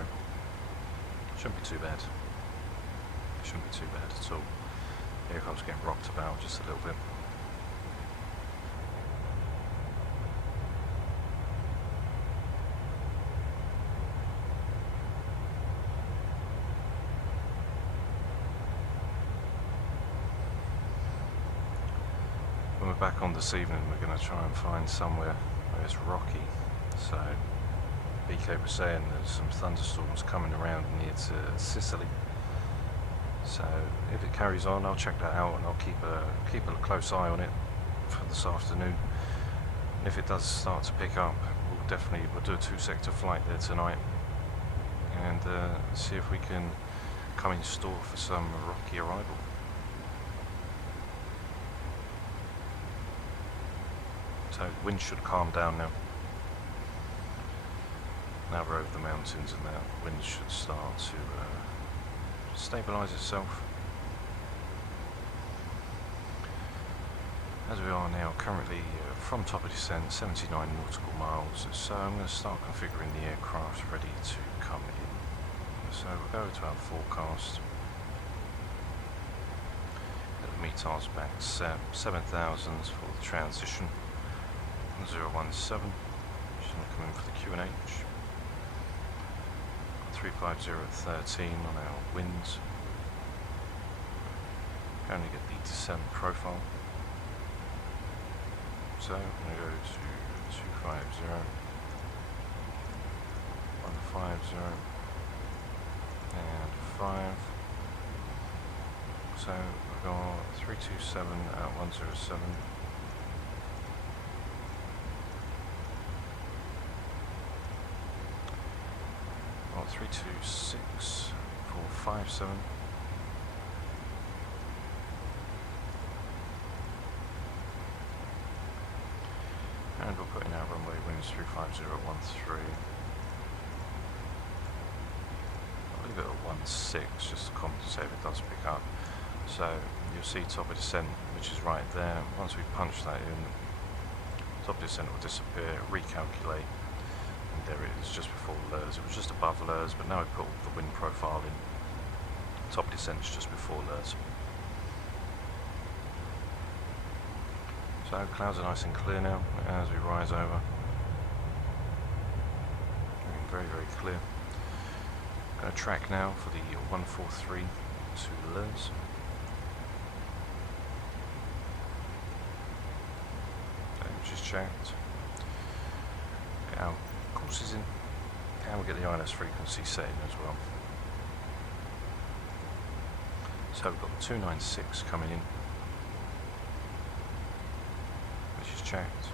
Shouldn't be too bad. Shouldn't be too bad at all. The aircraft's getting rocked about just a little bit. When we're back on this evening, we're going to try and find somewhere where it's rocky. So BK was saying there's some thunderstorms coming around near to Sicily. So if it carries on, I'll check that out and I'll keep a close eye on it for this afternoon. And if it does start to pick up, we'll do a 2-sector flight there tonight and see if we can come in store for some rocky arrival. So the wind should calm down now. Now we're over the mountains and the wind should start to stabilise itself. As we are now currently from top of descent, 79 nautical miles, so I'm going to start configuring the aircraft ready to come in. So we'll go to our forecast. Get the METARs back set, 7,000s for the transition. 017, just going to come in for the QNH. 350 at 13 on our winds. Going to get the descent profile. So I'm going to go to 250, 150, and 5. So we've got 327 at 107. 326, 457. And we'll put in our runway winds 350 at 13. I'll leave it at 16 just to compensate if it does pick up. So you'll see top of descent, which is right there. Once we punch that in, top of descent will disappear, recalculate. There it is, just before LERS. It was just above LERS, but now we put the wind profile in. Top descent is just before LERS. So clouds are nice and clear now as we rise over. Looking very, very clear. Going to track now for the 143 to LERS. Okay, which is checked. Our course is in, and we'll get the ILS frequency set in as well. So we've got the 296 coming in, which is checked.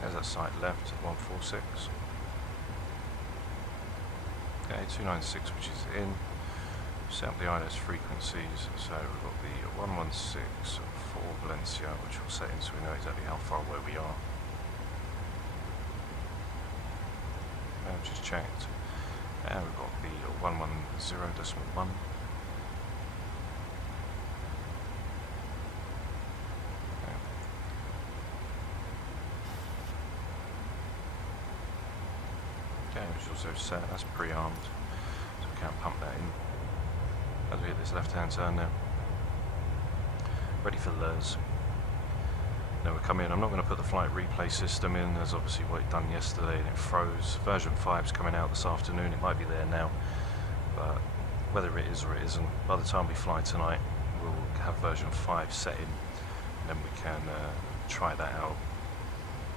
There's that side left at 146. Okay, 296 which is in. Set up the ILS frequencies, so we've got the 116 for Valencia, which we'll set in so we know exactly how far away we are. Which is checked, and we've got the 110.1. Okay, which is also set, that's pre-armed, so we can't pump that in. As we hit this left-hand turn now, ready for LERS. Now we're coming in, I'm not going to put the flight replay system in, as obviously what it done yesterday and it froze. Version 5's coming out this afternoon, it might be there now, but whether it is or it isn't, by the time we fly tonight, we'll have version 5 set in, and then we can try that out.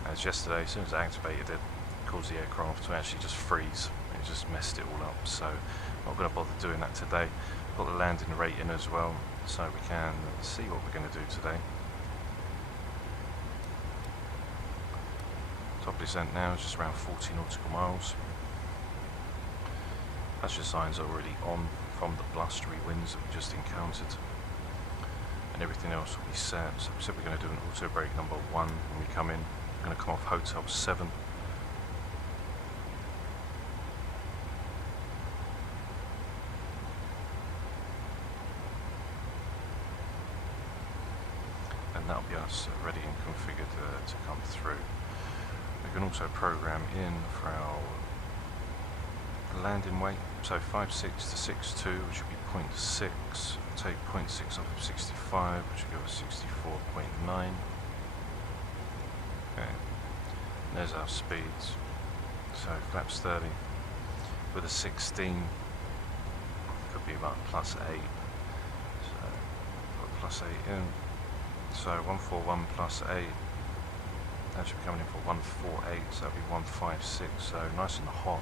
As yesterday, as soon as I activated it, caused the aircraft to actually just freeze. It just messed it all up, so I'm not going to bother doing that today. Got the landing rate in as well, so we can see what we're going to do today. Top of descent now is just around 40 nautical miles. Passenger signs are already on from the blustery winds that we just encountered. And everything else will be set. So we said we're going to do an auto brake number 1 when we come in. We're going to come off Hotel 7. And that'll be us ready and configured to come through. We can also program in for our landing weight, so 5.6 to 6.2, which will be 0.6, take 0.6 off of 65, which will give us 64.9. Okay, and there's our speeds, so flaps 30 with a 16, could be about +8, so put +8 in, so 141 +8, that should be coming in for 148, so that'll be 156, so nice and hot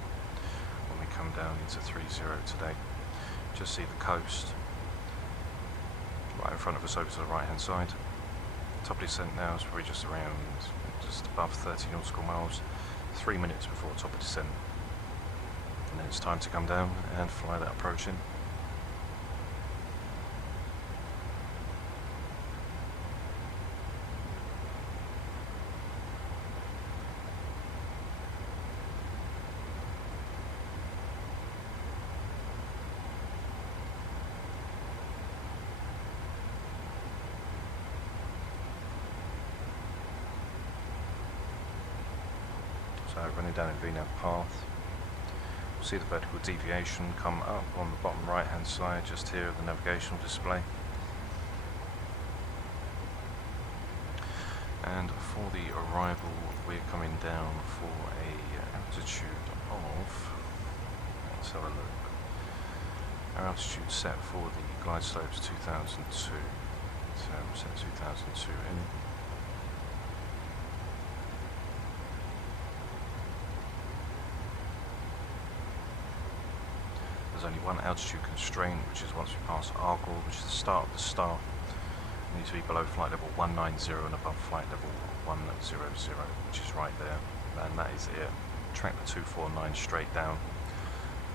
when we come down into 30 today. Just see the coast right in front of us over to the right hand side. Top of descent now is probably just around, just above 30 nautical miles, 3 minutes before top of descent. And then it's time to come down and fly that approach in. So running down a V-nav path, we'll see the vertical deviation come up on the bottom right hand side, just here of the navigational display. And for the arrival, we're coming down for a altitude of, let's have a look, our altitude set for the glide slope is 2002, so we'll set 2002 in. There's only one altitude constraint, which is once we pass Argyle, which is the start of the star. We need to be below flight level 190 and above flight level 100, which is right there. And that is it. Track the 249 straight down,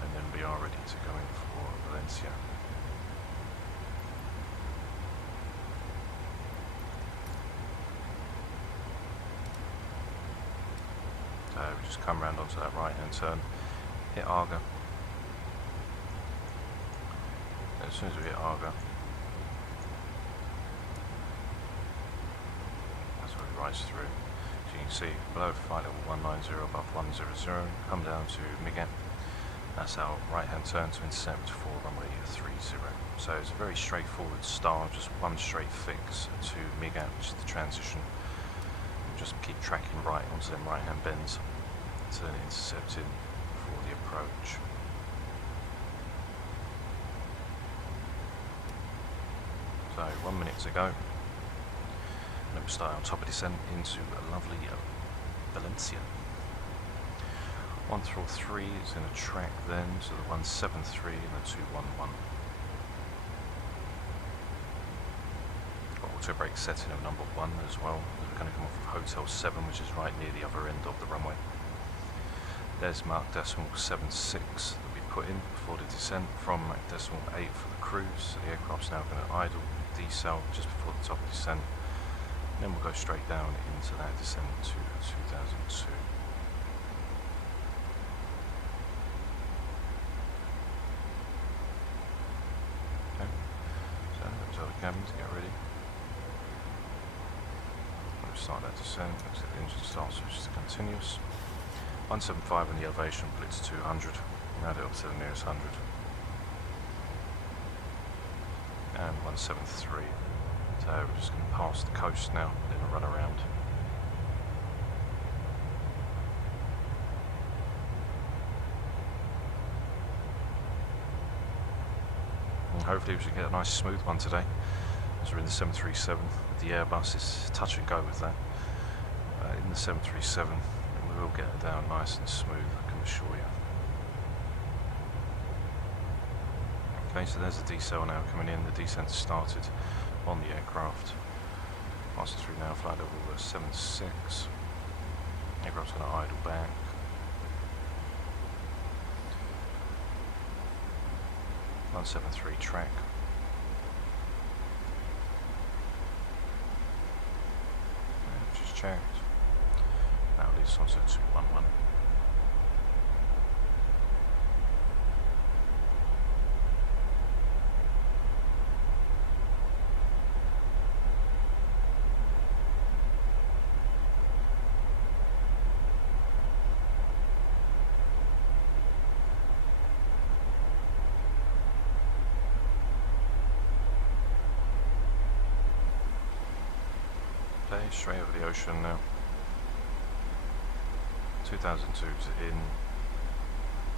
and then we are ready to go in for Valencia. So we just come round onto that right hand turn, hit Arga. As soon as we hit Arga, that's where we rise through. So you can see below flight level 190, above 100, come down to MIGAT. That's our right hand turn to intercept for runway 30. So it's a very straightforward start, just one straight fix to MIGAT, which is the transition. And just keep tracking right onto them right hand bends to then intercept in for the approach. So 1 minute to go, and then we'll start on top of descent into a lovely Valencia. 133 is going to track then to the 173 and the 211. Got auto brake setting of number 1 as well. We're going to come off of Hotel 7, which is right near the other end of the runway. There's Mach decimal 76 that we put in before the descent, from Mach decimal 8 for the cruise. So the aircraft's now going to idle, decel just before the top of descent. And then we'll go straight down into that descent to 2002. Okay, so that's our cabin to get ready. We'll start that descent, looks like the engine start switch is continuous. 175 on the elevation, blitz 200, add it up to the nearest 100. And 173. So we're just going to pass the coast now, then run around. And hopefully we should get a nice smooth one today, as we're in the 737. The Airbus is touch and go with that. In the 737, we will get it down nice and smooth, I can assure you. Okay, so there's the decel now coming in. The descent started on the aircraft. Passing through now, flight level 76. Aircraft's going to idle back. .173 track. Just checked. Now leads on to 211. Straight over the ocean now. 2002's in.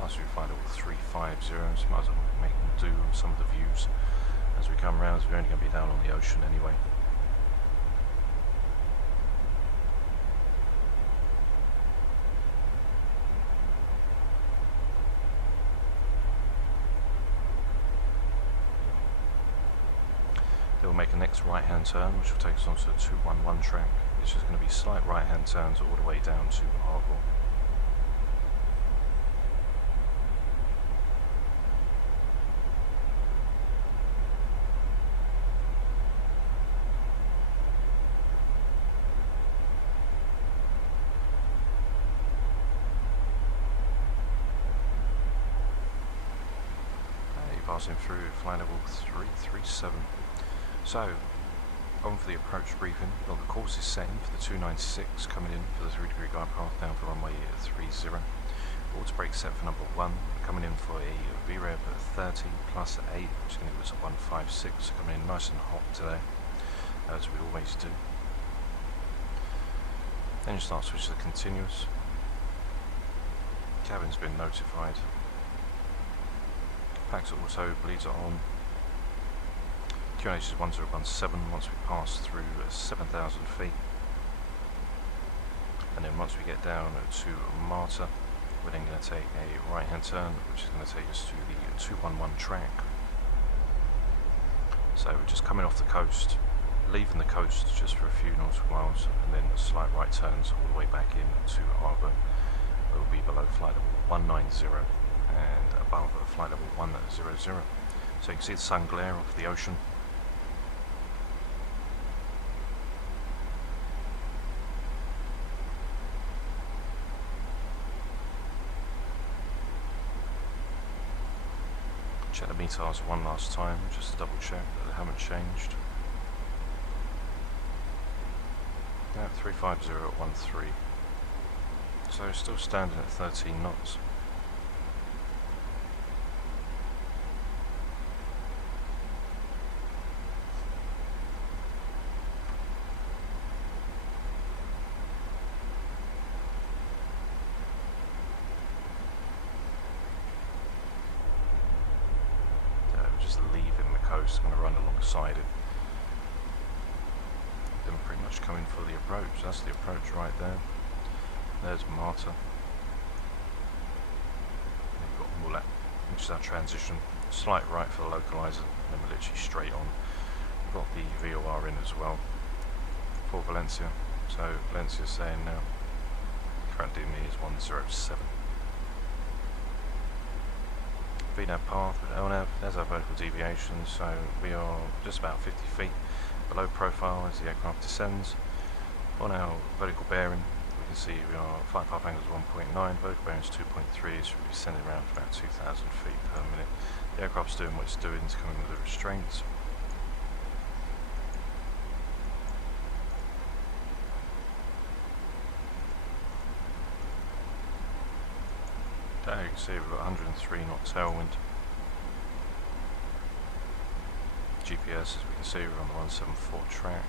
ISU flight level 350, so might as well make them do some of the views as we come round, so we're only going to be down on the ocean anyway. We'll make a next right hand turn which will take us onto the 211 track. It's just going to be slight right hand turns all the way down to Argyle. Passing through flight level 337. So, on for the approach briefing. Well, the course is setting for the 296 coming in for the 3-degree glide path down for runway 30. Auto brake set for number 1, coming in for a VREV 30 plus 8, which is going to give us a 156, coming in nice and hot today, as we always do. Then you start switch to the continuous. Cabin's been notified. Packs auto, bleeds it on. QNH is 1017 once we pass through 7,000 feet. And then once we get down to Marta, we're then going to take a right hand turn, which is going to take us to the 211 track. So we're just coming off the coast, leaving the coast just for a few nautical miles, and then slight right turns all the way back in to Argo. It will be below flight level 190 and above flight level 100. So you can see the sun glare off the ocean. Check the meters one last time, just to double check that they haven't changed. Yeah, 35013. So still standing at 13 knots. Going to run alongside it. Then pretty much coming for the approach. That's the approach right there. There's Marta. Then you've got Mulet, which is our transition. Slight right for the localizer, and then we're literally straight on. We've got the VOR in as well for Valencia. So Valencia's saying now current DME is 107. VNAV path with LNAV, there's our vertical deviation, so we are just about 50 feet below profile as the aircraft descends. On our vertical bearing, we can see we are flight path angle is 1.9, vertical bearing is 2.3, so we'll be descending around for about 2,000 feet per minute. The aircraft's doing what it's doing, it's coming with the restraints. You can see we've got 103 knot tailwind. GPS, as we can see, we're on the 174 track.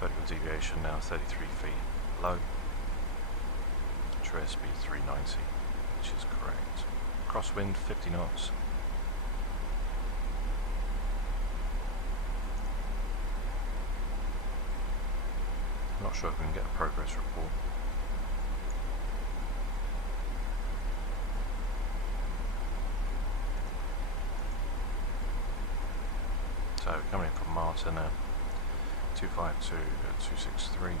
Vertical deviation now 33 feet low. True speed 390, which is correct. Crosswind 50 knots. Not sure if we can get a progress report. So coming in from Marta now. 252 at 263.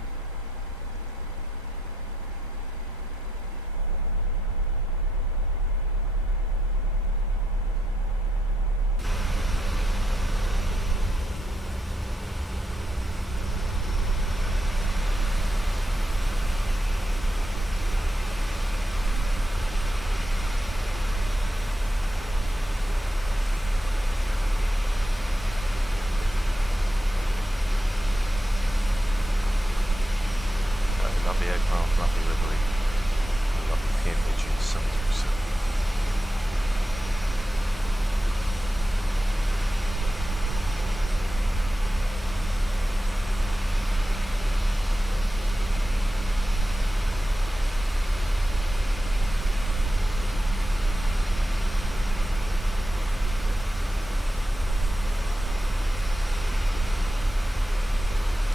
Lovely aircraft, lovely livery, lovely PMDG 737.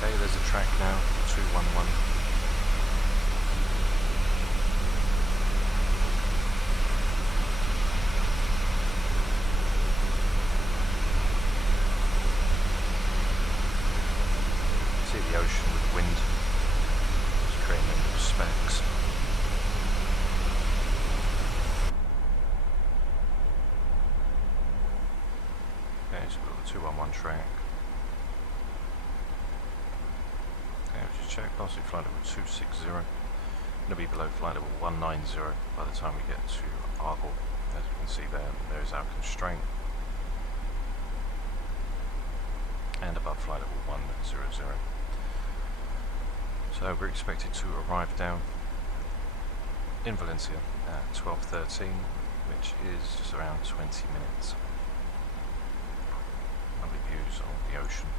Okay, there's a track now, 211. The ocean with wind, just creating little specks. Okay, so we've got the 211 track. Okay, let's just check. Lastly, flight level 260. Going to be below flight level 190 by the time we get to Argyle. As you can see there is our constraint. And above flight level 100. So we're expected to arrive down in Valencia at 12:13, which is just around 20 minutes. Lovely views of the ocean.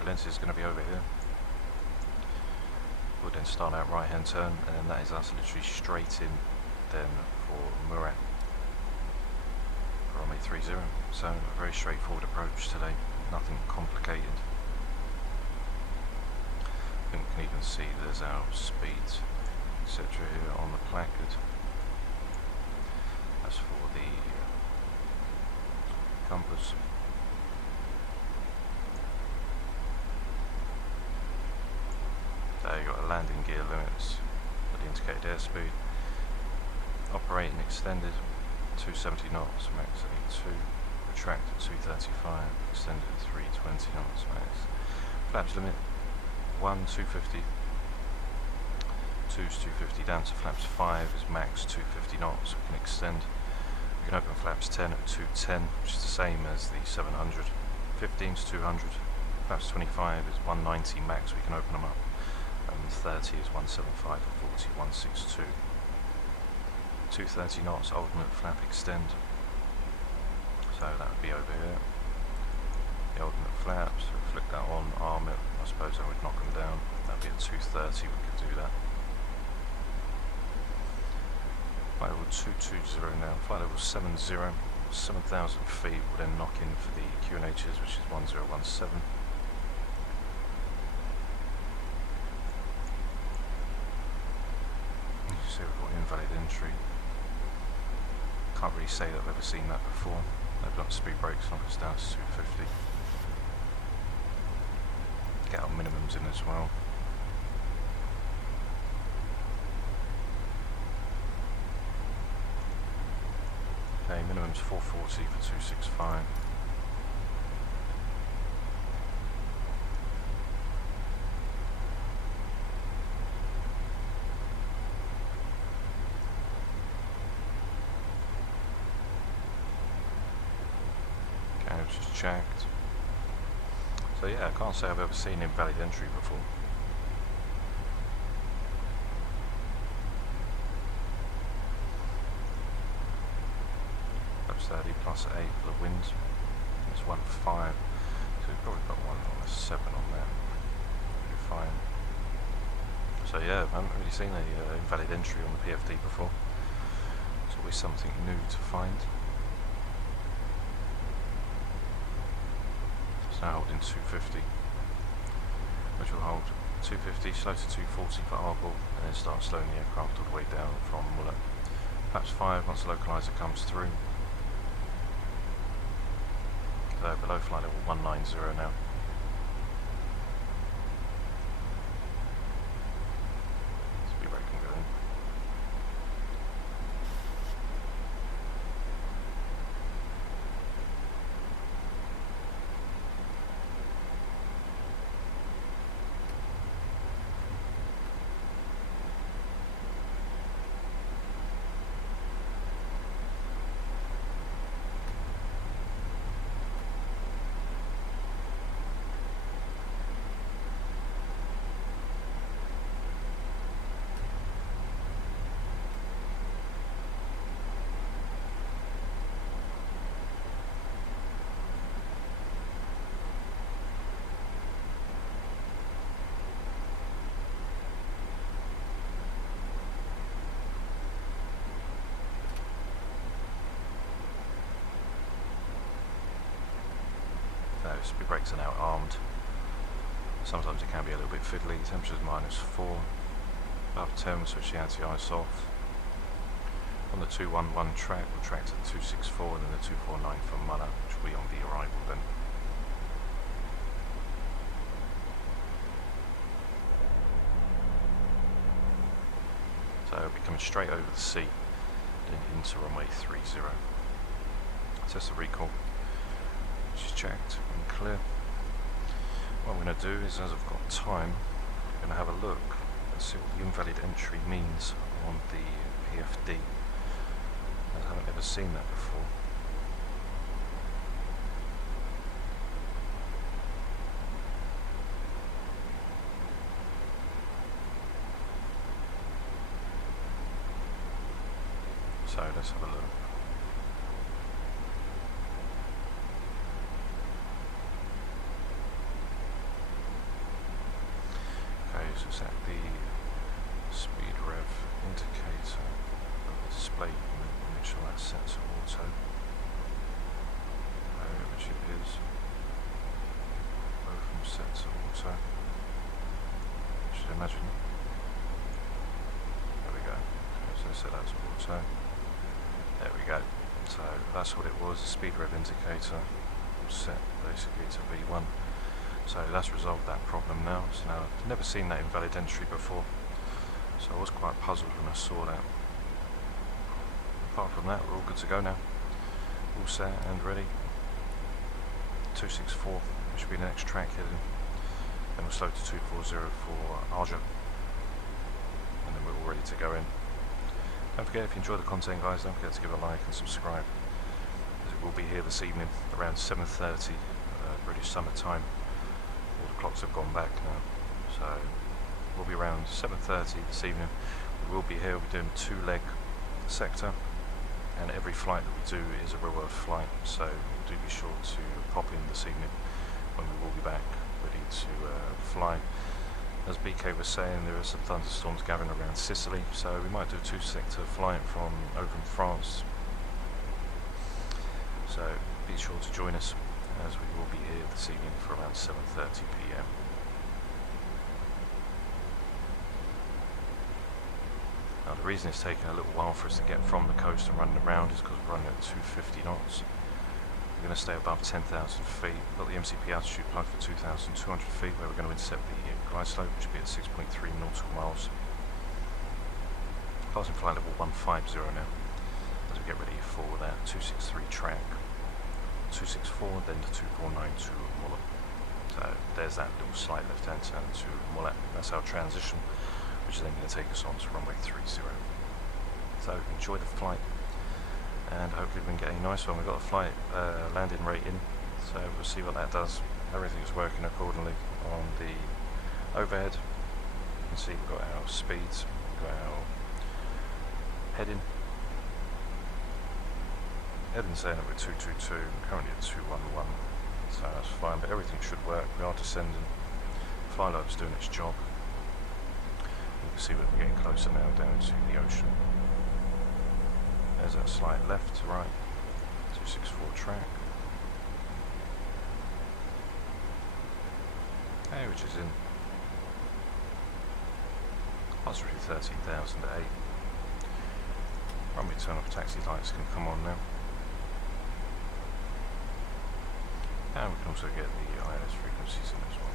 Valencia is going to be over here. We'll then start out right hand turn, and then that is us literally straight in then for Murat for runway 30. So a very straightforward approach today, nothing complicated. I think we can even see there's our speeds etc. here on the placard. That's for the compass. There you've got a landing gear limits for the indicated airspeed. Operating extended 270 knots, max at 2, retract at 235, extended at 320 knots max. Flaps limit 1 250, 2's 250 down to flaps 5 is max 250 knots. We can extend. We can open flaps 10 at 210, which is the same as the 700. 15's 200, flaps 25 is 190 max. We can open them up. 30 is 175 and 40 162. 230 knots ultimate flap extend. So that would be over here. The ultimate flaps, so flick that on, arm it. I suppose I would knock them down. That would be at 230, we could do that. Flight level 220 now. Flight level 70, 7,000 feet will then knock in for the QNHs, which is 1017. We've got invalid entry. Can't really say that I've ever seen that before. They've got speed brakes, knock us down to 250. Get our minimums in as well. Okay, minimum's 440 for 265. Just checked. So yeah, I can't say I've ever seen invalid entry before. Flaps 30 plus 8 for the wind. It's 1.5, so we've probably got one on a 7 on there. Pretty fine. So yeah, I haven't really seen a invalid entry on the PFD before. It's always something new to find. It's now holding 250, which will hold 250, slow to 240 for Argyle, and then start slowing the aircraft all the way down from Muller. Perhaps 5 once the localizer comes through. So below flight level 190 now. Speed brake can go in. Speed brakes are now armed. Sometimes it can be a little bit fiddly. Temperature's -4. Above 10, switch the anti-ice off. On the 211 track, we'll track to the 264 and then the 249 for Muller, which will be on the arrival then. So it'll be coming straight over the sea, then into runway 30. Test the recall. Which is checked and clear. What I'm going to do is, as I've got time, I'm going to have a look and see what the invalid entry means on the PFD. I haven't ever seen that before. So let's have a look. So set the speed rev indicator of the display unit, make sure that's set to auto, which it is. Both of them set to auto. I should imagine. There we go. Okay, so set that to auto. There we go. So that's what it was. The speed rev indicator was set basically to V1. So that's resolved that problem now. So now I've never seen that invalid entry before, so I was quite puzzled when I saw that. Apart from that, we're all good to go now. All set and ready. 264, which will be the next track heading. Then we'll slow to 240 for Arja. And then we're all ready to go in. Don't forget, if you enjoy the content, guys, don't forget to give a like and subscribe, as it will be here this evening around 7:30 British summer time. All the clocks have gone back now, so we'll be around 7:30 this evening. We will be here. We'll be doing 2-leg sector, and every flight that we do is a RealWorld flight, so do be sure to pop in this evening when we will be back ready to fly. As BK was saying, there are some thunderstorms gathering around Sicily, so we might do a 2-sector flight from over in France. So be sure to join us, as we will be here this evening for around 7:30 PM. Now the reason it's taking a little while for us to get from the coast and running around is because we're running at 250 knots. We're going to stay above 10,000 feet. We've got the MCP altitude plugged for 2,200 feet, where we're going to intercept the glide slope, which will be at 6.3 nautical miles. Passing flight level 150 now, as we get ready for that 263 track. 264, then to 249 to Muller. So there's that little slight left-hand turn to Muller. That's our transition, which is then going to take us on to runway 30. So enjoy the flight, and hopefully we can get a nice one. We've got a flight landing rate in, so we'll see what that does. everything's working accordingly on the overhead. You can see we've got our speeds, we've got our heading. Heading saying that we're 222, currently at 211, so that's fine, but everything should work. We are descending, Flylobe's doing its job. You can see we're getting closer now down to the ocean. There's that slight left to right, 264 track. Hey, which is in positive 13,008. Runway turn off, taxi lights can come on now. And we can also get the ILS frequencies in as well.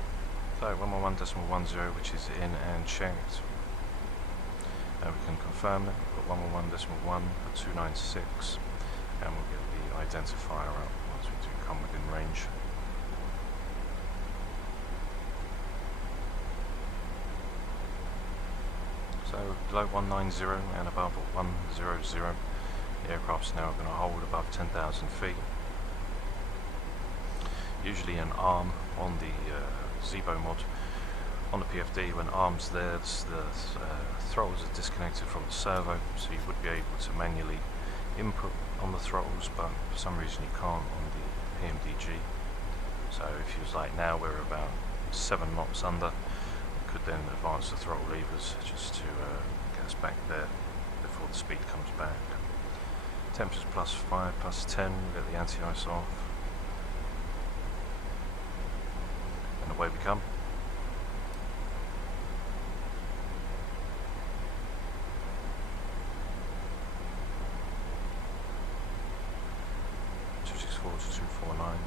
So 111.10, which is in and checked. And we can confirm that we've got 111.1 at 296, and we'll get the identifier up once we do come within range. So below 190 and above 100, the aircraft's now going to hold above 10,000 feet. Usually an arm on the Zebo mod, on the PFD, when arm's there, the throttles are disconnected from the servo, so you would be able to manually input on the throttles, but for some reason you can't on the PMDG. So if you was like now, we're about 7 knots under, we could then advance the throttle levers just to get us back there before the speed comes back. Temperatures +5, +10, we get the anti-ice off. And away we come. To 249.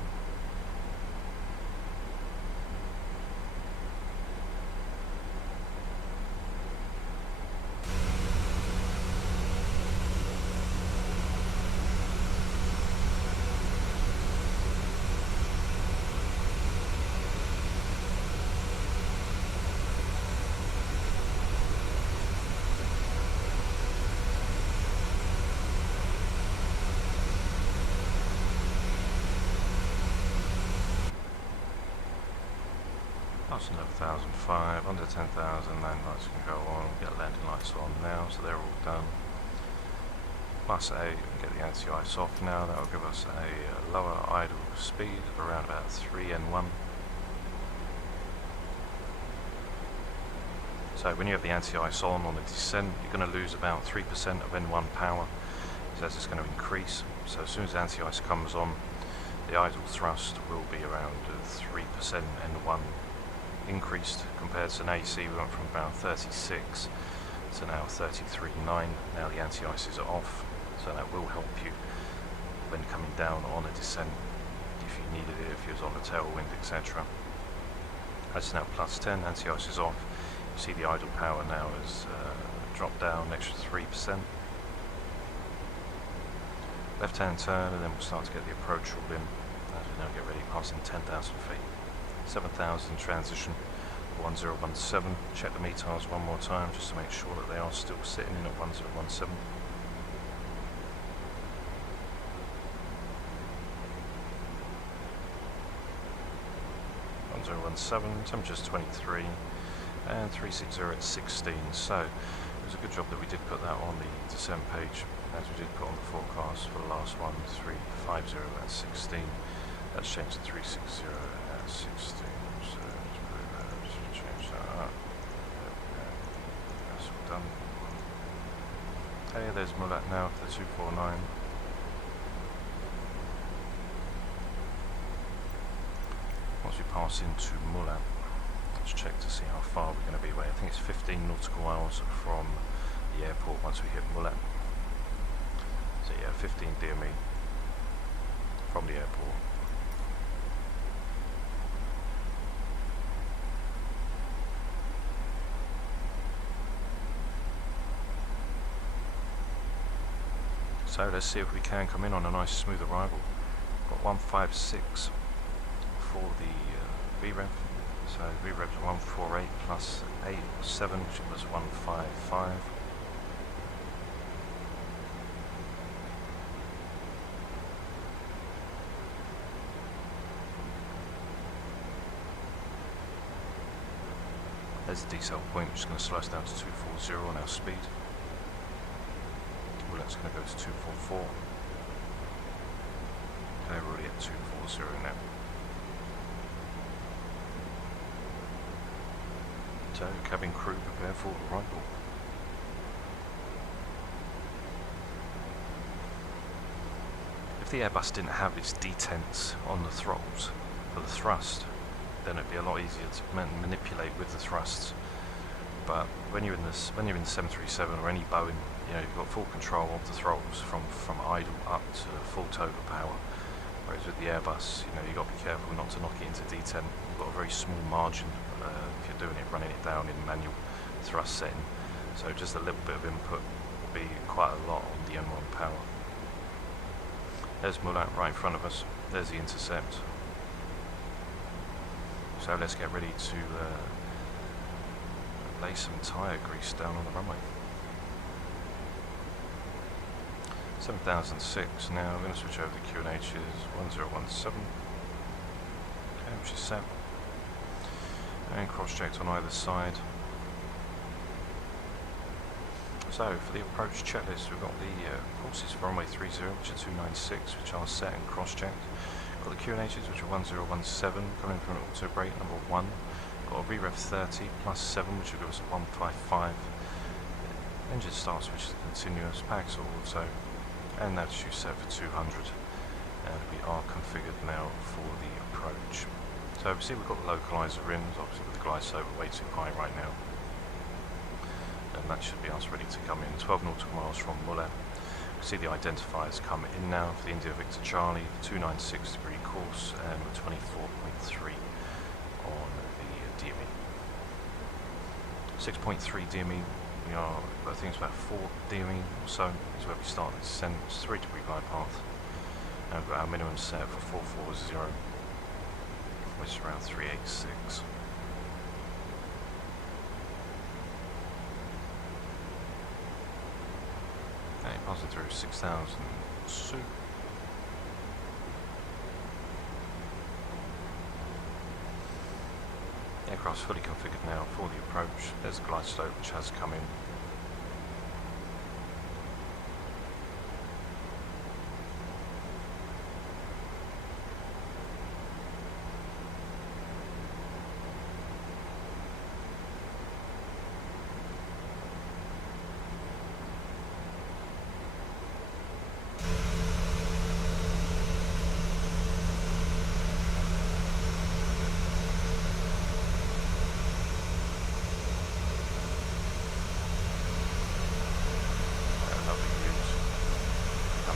That's another 1,005, under 10,000, landing lights can go on, we get landing lights on now, so they're all done. +8, we can get the anti-ice off now, that will give us a lower idle speed of around about 3 N1. So when you have the anti-ice on the descent, you're going to lose about 3% of N1 power, so that's just going to increase. So as soon as the anti-ice comes on, the idle thrust will be around 3% N1 increased compared to an AC. We went from about 36 to now 33.9. Now the anti-ice is off, so that will help you when coming down on a descent if you needed it, if you was on a tailwind, etc. That's now +10, anti-ice is off. You see the idle power now has dropped down an extra 3%. Left hand turn, and then we'll start to get the approach all in as we now get ready passing 10,000 feet. 7,000 transition 1017. Check the METARs one more time just to make sure that they are still sitting in at 1017. Temperature's 23 and 360 at 16. So it was a good job that we did put that on the descent page, as we did put on the forecast for the last one, 350 at 16. That's changed to 360 at 16. So let's change that up. There we go. That's all done. Okay, there's Mulat now for the 249. Once we pass into Mulat, let's check to see how far we're going to be away. I think it's 15 nautical miles from the airport once we hit Mulat. So yeah, 15 DME from the airport. So let's see if we can come in on a nice smooth arrival. Got 156 for the VREV. So VREV is 148 plus 87, which was 155. There's the decel point, which is going to slow us down to 240 on our speed. Well, that's going to go to 244. Okay, we're already at 240 now. So, cabin crew, prepare for arrival. If the Airbus didn't have its detents on the throttles for the thrust, then it'd be a lot easier to manipulate with the thrusts. But when you're in the 737 or any Boeing, you know, you've got full control of the throttles from idle up to full total power. Whereas with the Airbus, you know, you've got to be careful not to knock it into detent. You've got a very small margin if you're doing it, running it down in manual thrust setting. So just a little bit of input will be quite a lot on the M1 power. There's Mulat right in front of us. There's the intercept. So let's get ready to lay some tyre grease down on the runway. 7006. Now I'm going to switch over to QNH's 1017. Okay, which is set. And cross-checked on either side. So for the approach checklist, we've got the courses for runway 30, which are 296, which are set and cross-checked. Got the QNH's, which are 1017, coming from an auto brake number 1. Got a VREF 30 plus 7, which will give us a 155. Engine start switch is continuous, packs are auto, and that's you set for 200. And we are configured now for the approach. So we see we've got the localizer rims, obviously with the glide slope way too high right now. And that should be us ready to come in. 12 nautical miles from Muller. You can see the identifiers come in now for the India Victor Charlie, 296 degree course, and we're 24.3 on the DME. 6.3 DME, we are, I think it's about 4 DME or so, is where we start the descent. It's 3 degree glide path. And we've got our minimum set for 440, which is around 386. Okay, passing through 6,000 soup. The aircraft's fully configured now for the approach. There's the glide slope which has come in.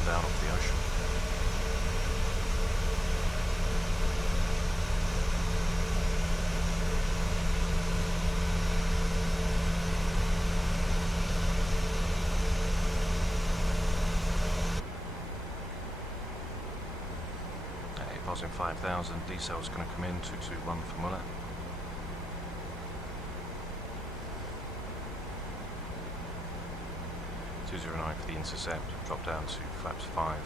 Down off the ocean. Okay, passing 5,000, diesel's going to come in, 221 for Muller. .209 for the intercept, drop down to flaps 5.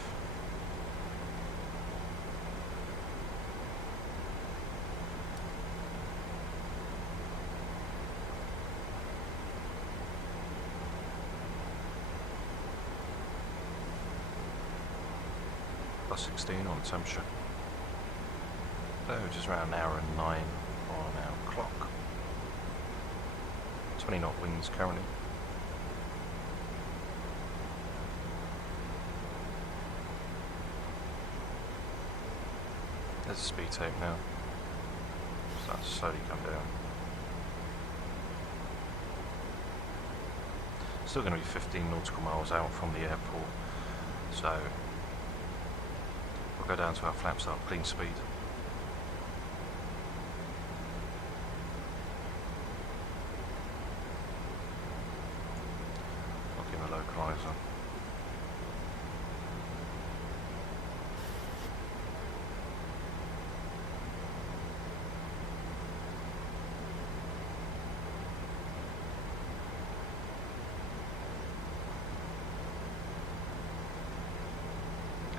Plus 16 on temperature. So just around an hour and 9 on our clock. 20 knot winds currently. There's a speed tape now. Start to slowly come down. Still going to be 15 nautical miles out from the airport, so we'll go down to our flaps up, clean speed. Lock in the localizer.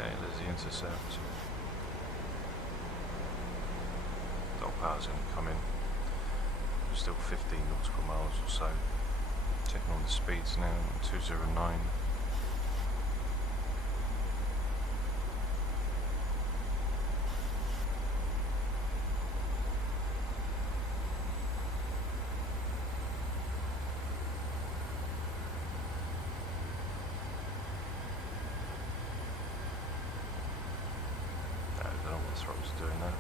Okay, there's the intercept. Dog power's going to come in. still 15 nautical miles or so. Checking on the speeds now, 209. I don't know what the throttle's doing now.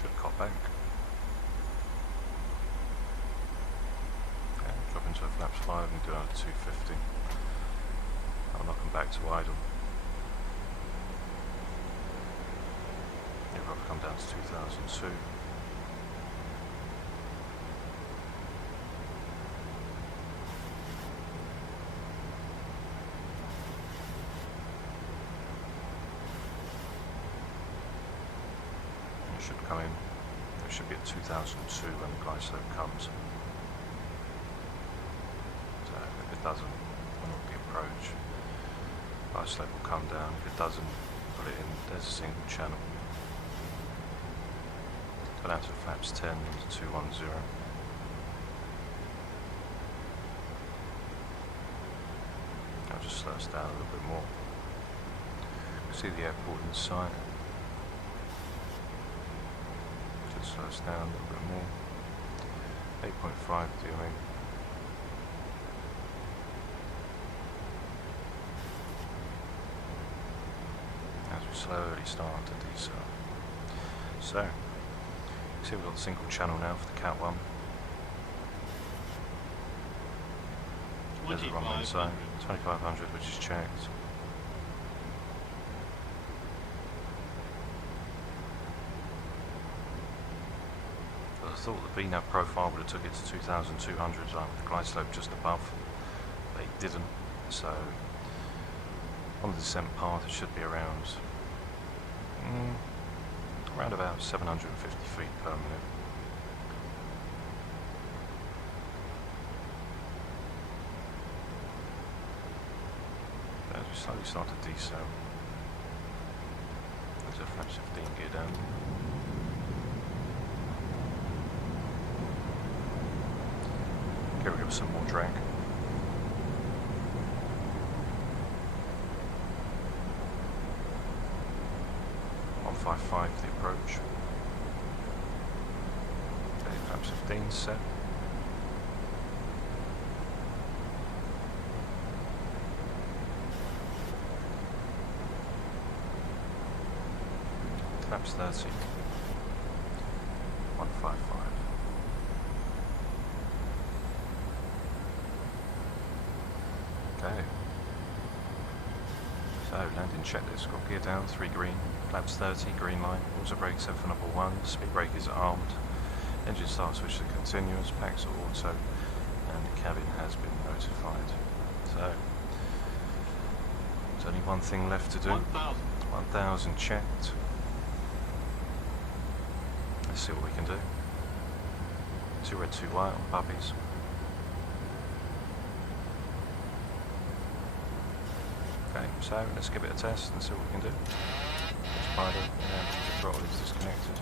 Should cop back. Okay, drop into a flaps 5 and do another 250. I'll knock them back to idle. Yeah, I've come down to 2002. Should come in. It should be at 2002 when the glide slope comes. So if it doesn't, on the approach, glide slope will come down. If it doesn't, put it in. There's a single channel. Go down to flaps 10 into 210. I'll just slow us down a little bit more. See the airport in sight. Slow us down a little bit more. 8.5 doing. As we slowly start to decel. So, you see we've got a single channel now for the Cat 1. There's a runway inside. 2500, which is checked. I thought the VNAV profile would have took it to 2200, like the glide slope just above. They didn't, so on the descent path it should be around about 750 feet per minute. As we slowly start to decel, there's a flaps 15 gear down. Here we go, some more drag. .155 the approach. Okay, flaps 15 set. Flaps 30. 155. Okay. So landing checklist, got gear down, 3 green, flaps 30, green line, auto brake set for number 1, speed brake is armed, engine start switch to continuous, packs are auto, and the cabin has been notified. So, there's only one thing left to do. 1000 checked. Let's see what we can do. 2 red, 2 white on puppies. Okay, so let's give it a test and see what we can do. Spider, yeah, the throttle is disconnected.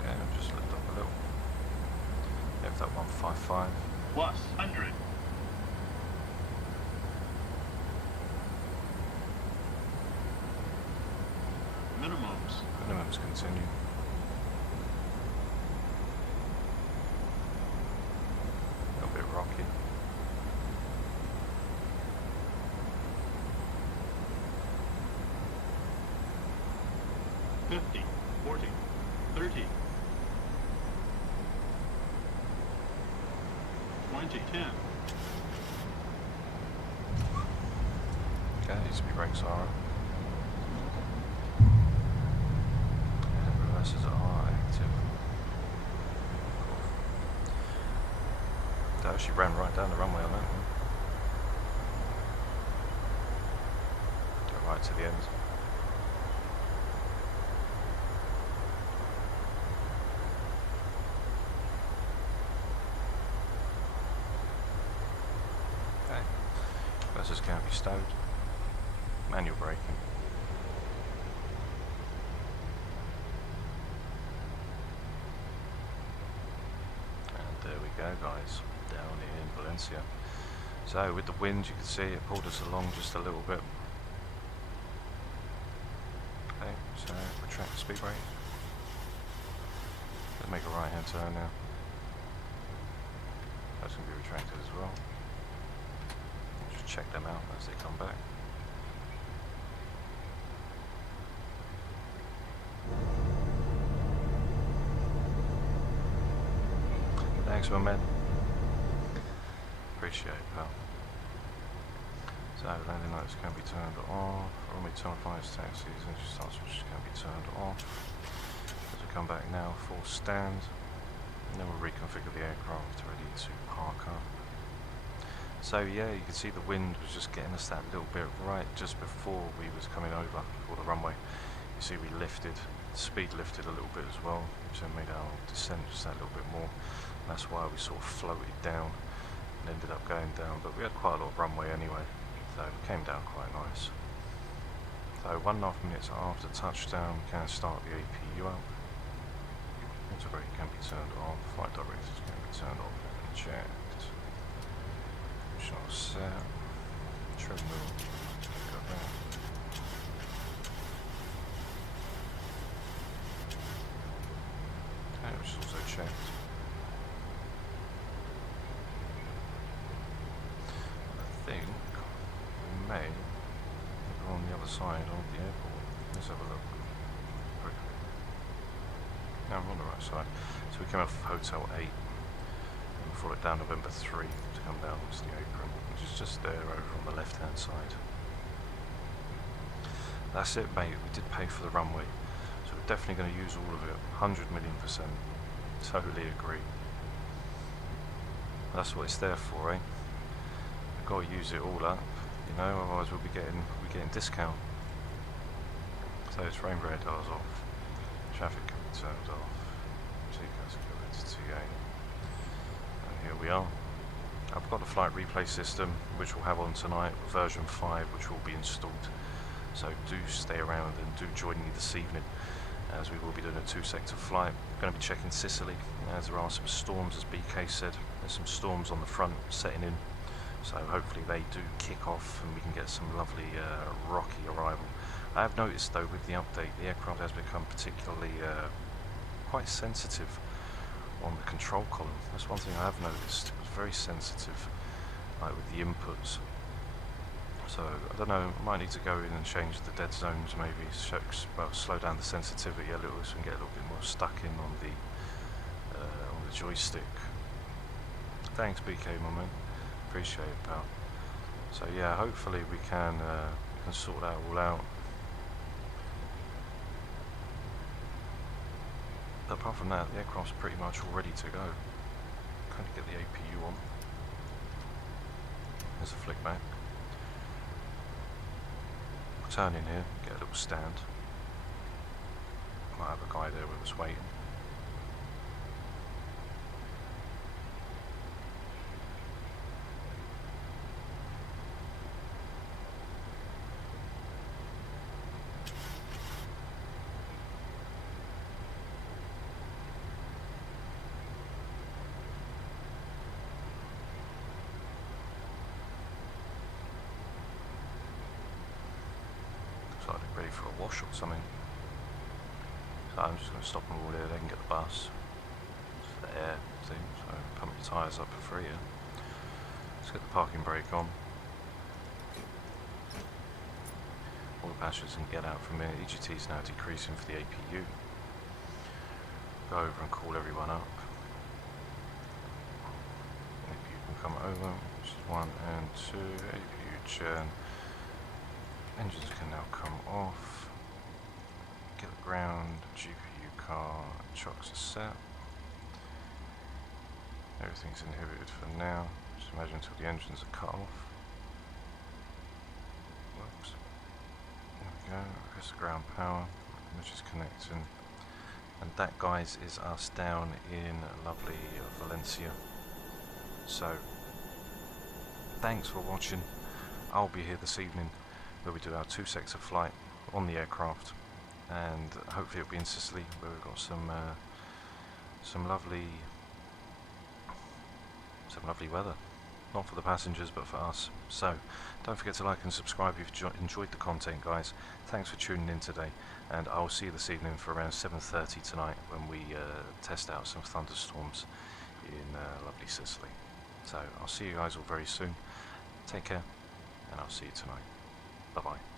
Okay, I'll just lift up a little. Have that 155. Plus 100. Minimums continue. A little bit rocky. $50, $40, $30, $20, $10. Okay, speed brakes are on. Reverses are active. Cool. That actually ran right down the runway on that one. Go right to the end. This can't be stowed. Manual braking. And there we go, guys, down in Valencia. So with the wind, you can see it pulled us along just a little bit. Okay, so retract the speed brake. Let's make a right hand turn now. That's going to be retracted as well. Just check them out as they come back. Thanks, my man. Appreciate it, pal. So landing lights can be turned off. Runway tunnel flights, taxis, engine start switches can be turned off. As we come back now, full stand. And then we'll reconfigure the aircraft ready to park up. So yeah, you can see the wind was just getting us that little bit right just before we was coming over for the runway. You see we lifted, speed lifted a little bit as well, which then made our descent just that little bit more. And that's why we sort of floated down and ended up going down, but we had quite a lot of runway anyway, so it came down quite nice. So 1.5 minutes after touchdown, we can start the APU up. Water brake can be turned off, flight directors can be turned off and checked. Optional set, trim wheel, got that. Okay, which is also checked. I think we may go on the other side of the airport. Let's have a look. No, I'm on the right side. So we came off Hotel 8 and we followed down November 3 to come down to the apron, which is just there over on the left hand side. That's it, mate. We did pay for the runway, so we're definitely going to use all of it, 100,000,000%. Totally agree. That's what it's there for, eh? We've got to use it all up, you know, otherwise we'll be getting discount. So it's rain radars off, traffic can be turned off, TCAS can go into TA, and here we are. I've got the flight replay system, which we'll have on tonight, version 5, which will be installed. So do stay around and do join me this evening, as we will be doing a 2-sector flight. We're going to be checking Sicily, as there are some storms, as BK said. There's some storms on the front setting in, so hopefully they do kick off and we can get some lovely rocky arrival. I have noticed though with the update, the aircraft has become particularly quite sensitive on the control column. That's one thing I have noticed. It was very sensitive, like with the inputs. So I don't know, I might need to go in and change the dead zones, maybe slow down the sensitivity a little so we can get a little bit more stuck in on the joystick. Thanks BK, my man. Appreciate it, pal. So yeah, hopefully we can sort that all out. But apart from that, the aircraft's pretty much all ready to go. Kind of get the APU on. There's a flick back. Turn in here, get a little stand. Might have a guy there with us waiting. Ready for a wash or something. So I'm just going to stop them all here, they can get the bus. It's the air thing, so pump your tyres up for free here. Let's get the parking brake on. All the passengers can get out from here. EGT is now decreasing for the APU. Go over and call everyone up. APU can come over, which is 1 and 2, APU gen. Engines can now come off. Get the ground, GPU car, chocks are set. Everything's inhibited for now. Just imagine until the engines are cut off. Whoops. There we go. Here's the ground power, which is connecting. And that, guys, is us down in lovely Valencia. So, thanks for watching. I'll be here this evening where we do our 2-sector flight on the aircraft, and hopefully it'll be in Sicily where we've got some lovely weather. Not for the passengers, but for us. So, don't forget to like and subscribe if you've enjoyed the content, guys. Thanks for tuning in today, and I'll see you this evening for around 7:30 tonight when we test out some thunderstorms in lovely Sicily. So, I'll see you guys all very soon. Take care, and I'll see you tonight. Bye-bye.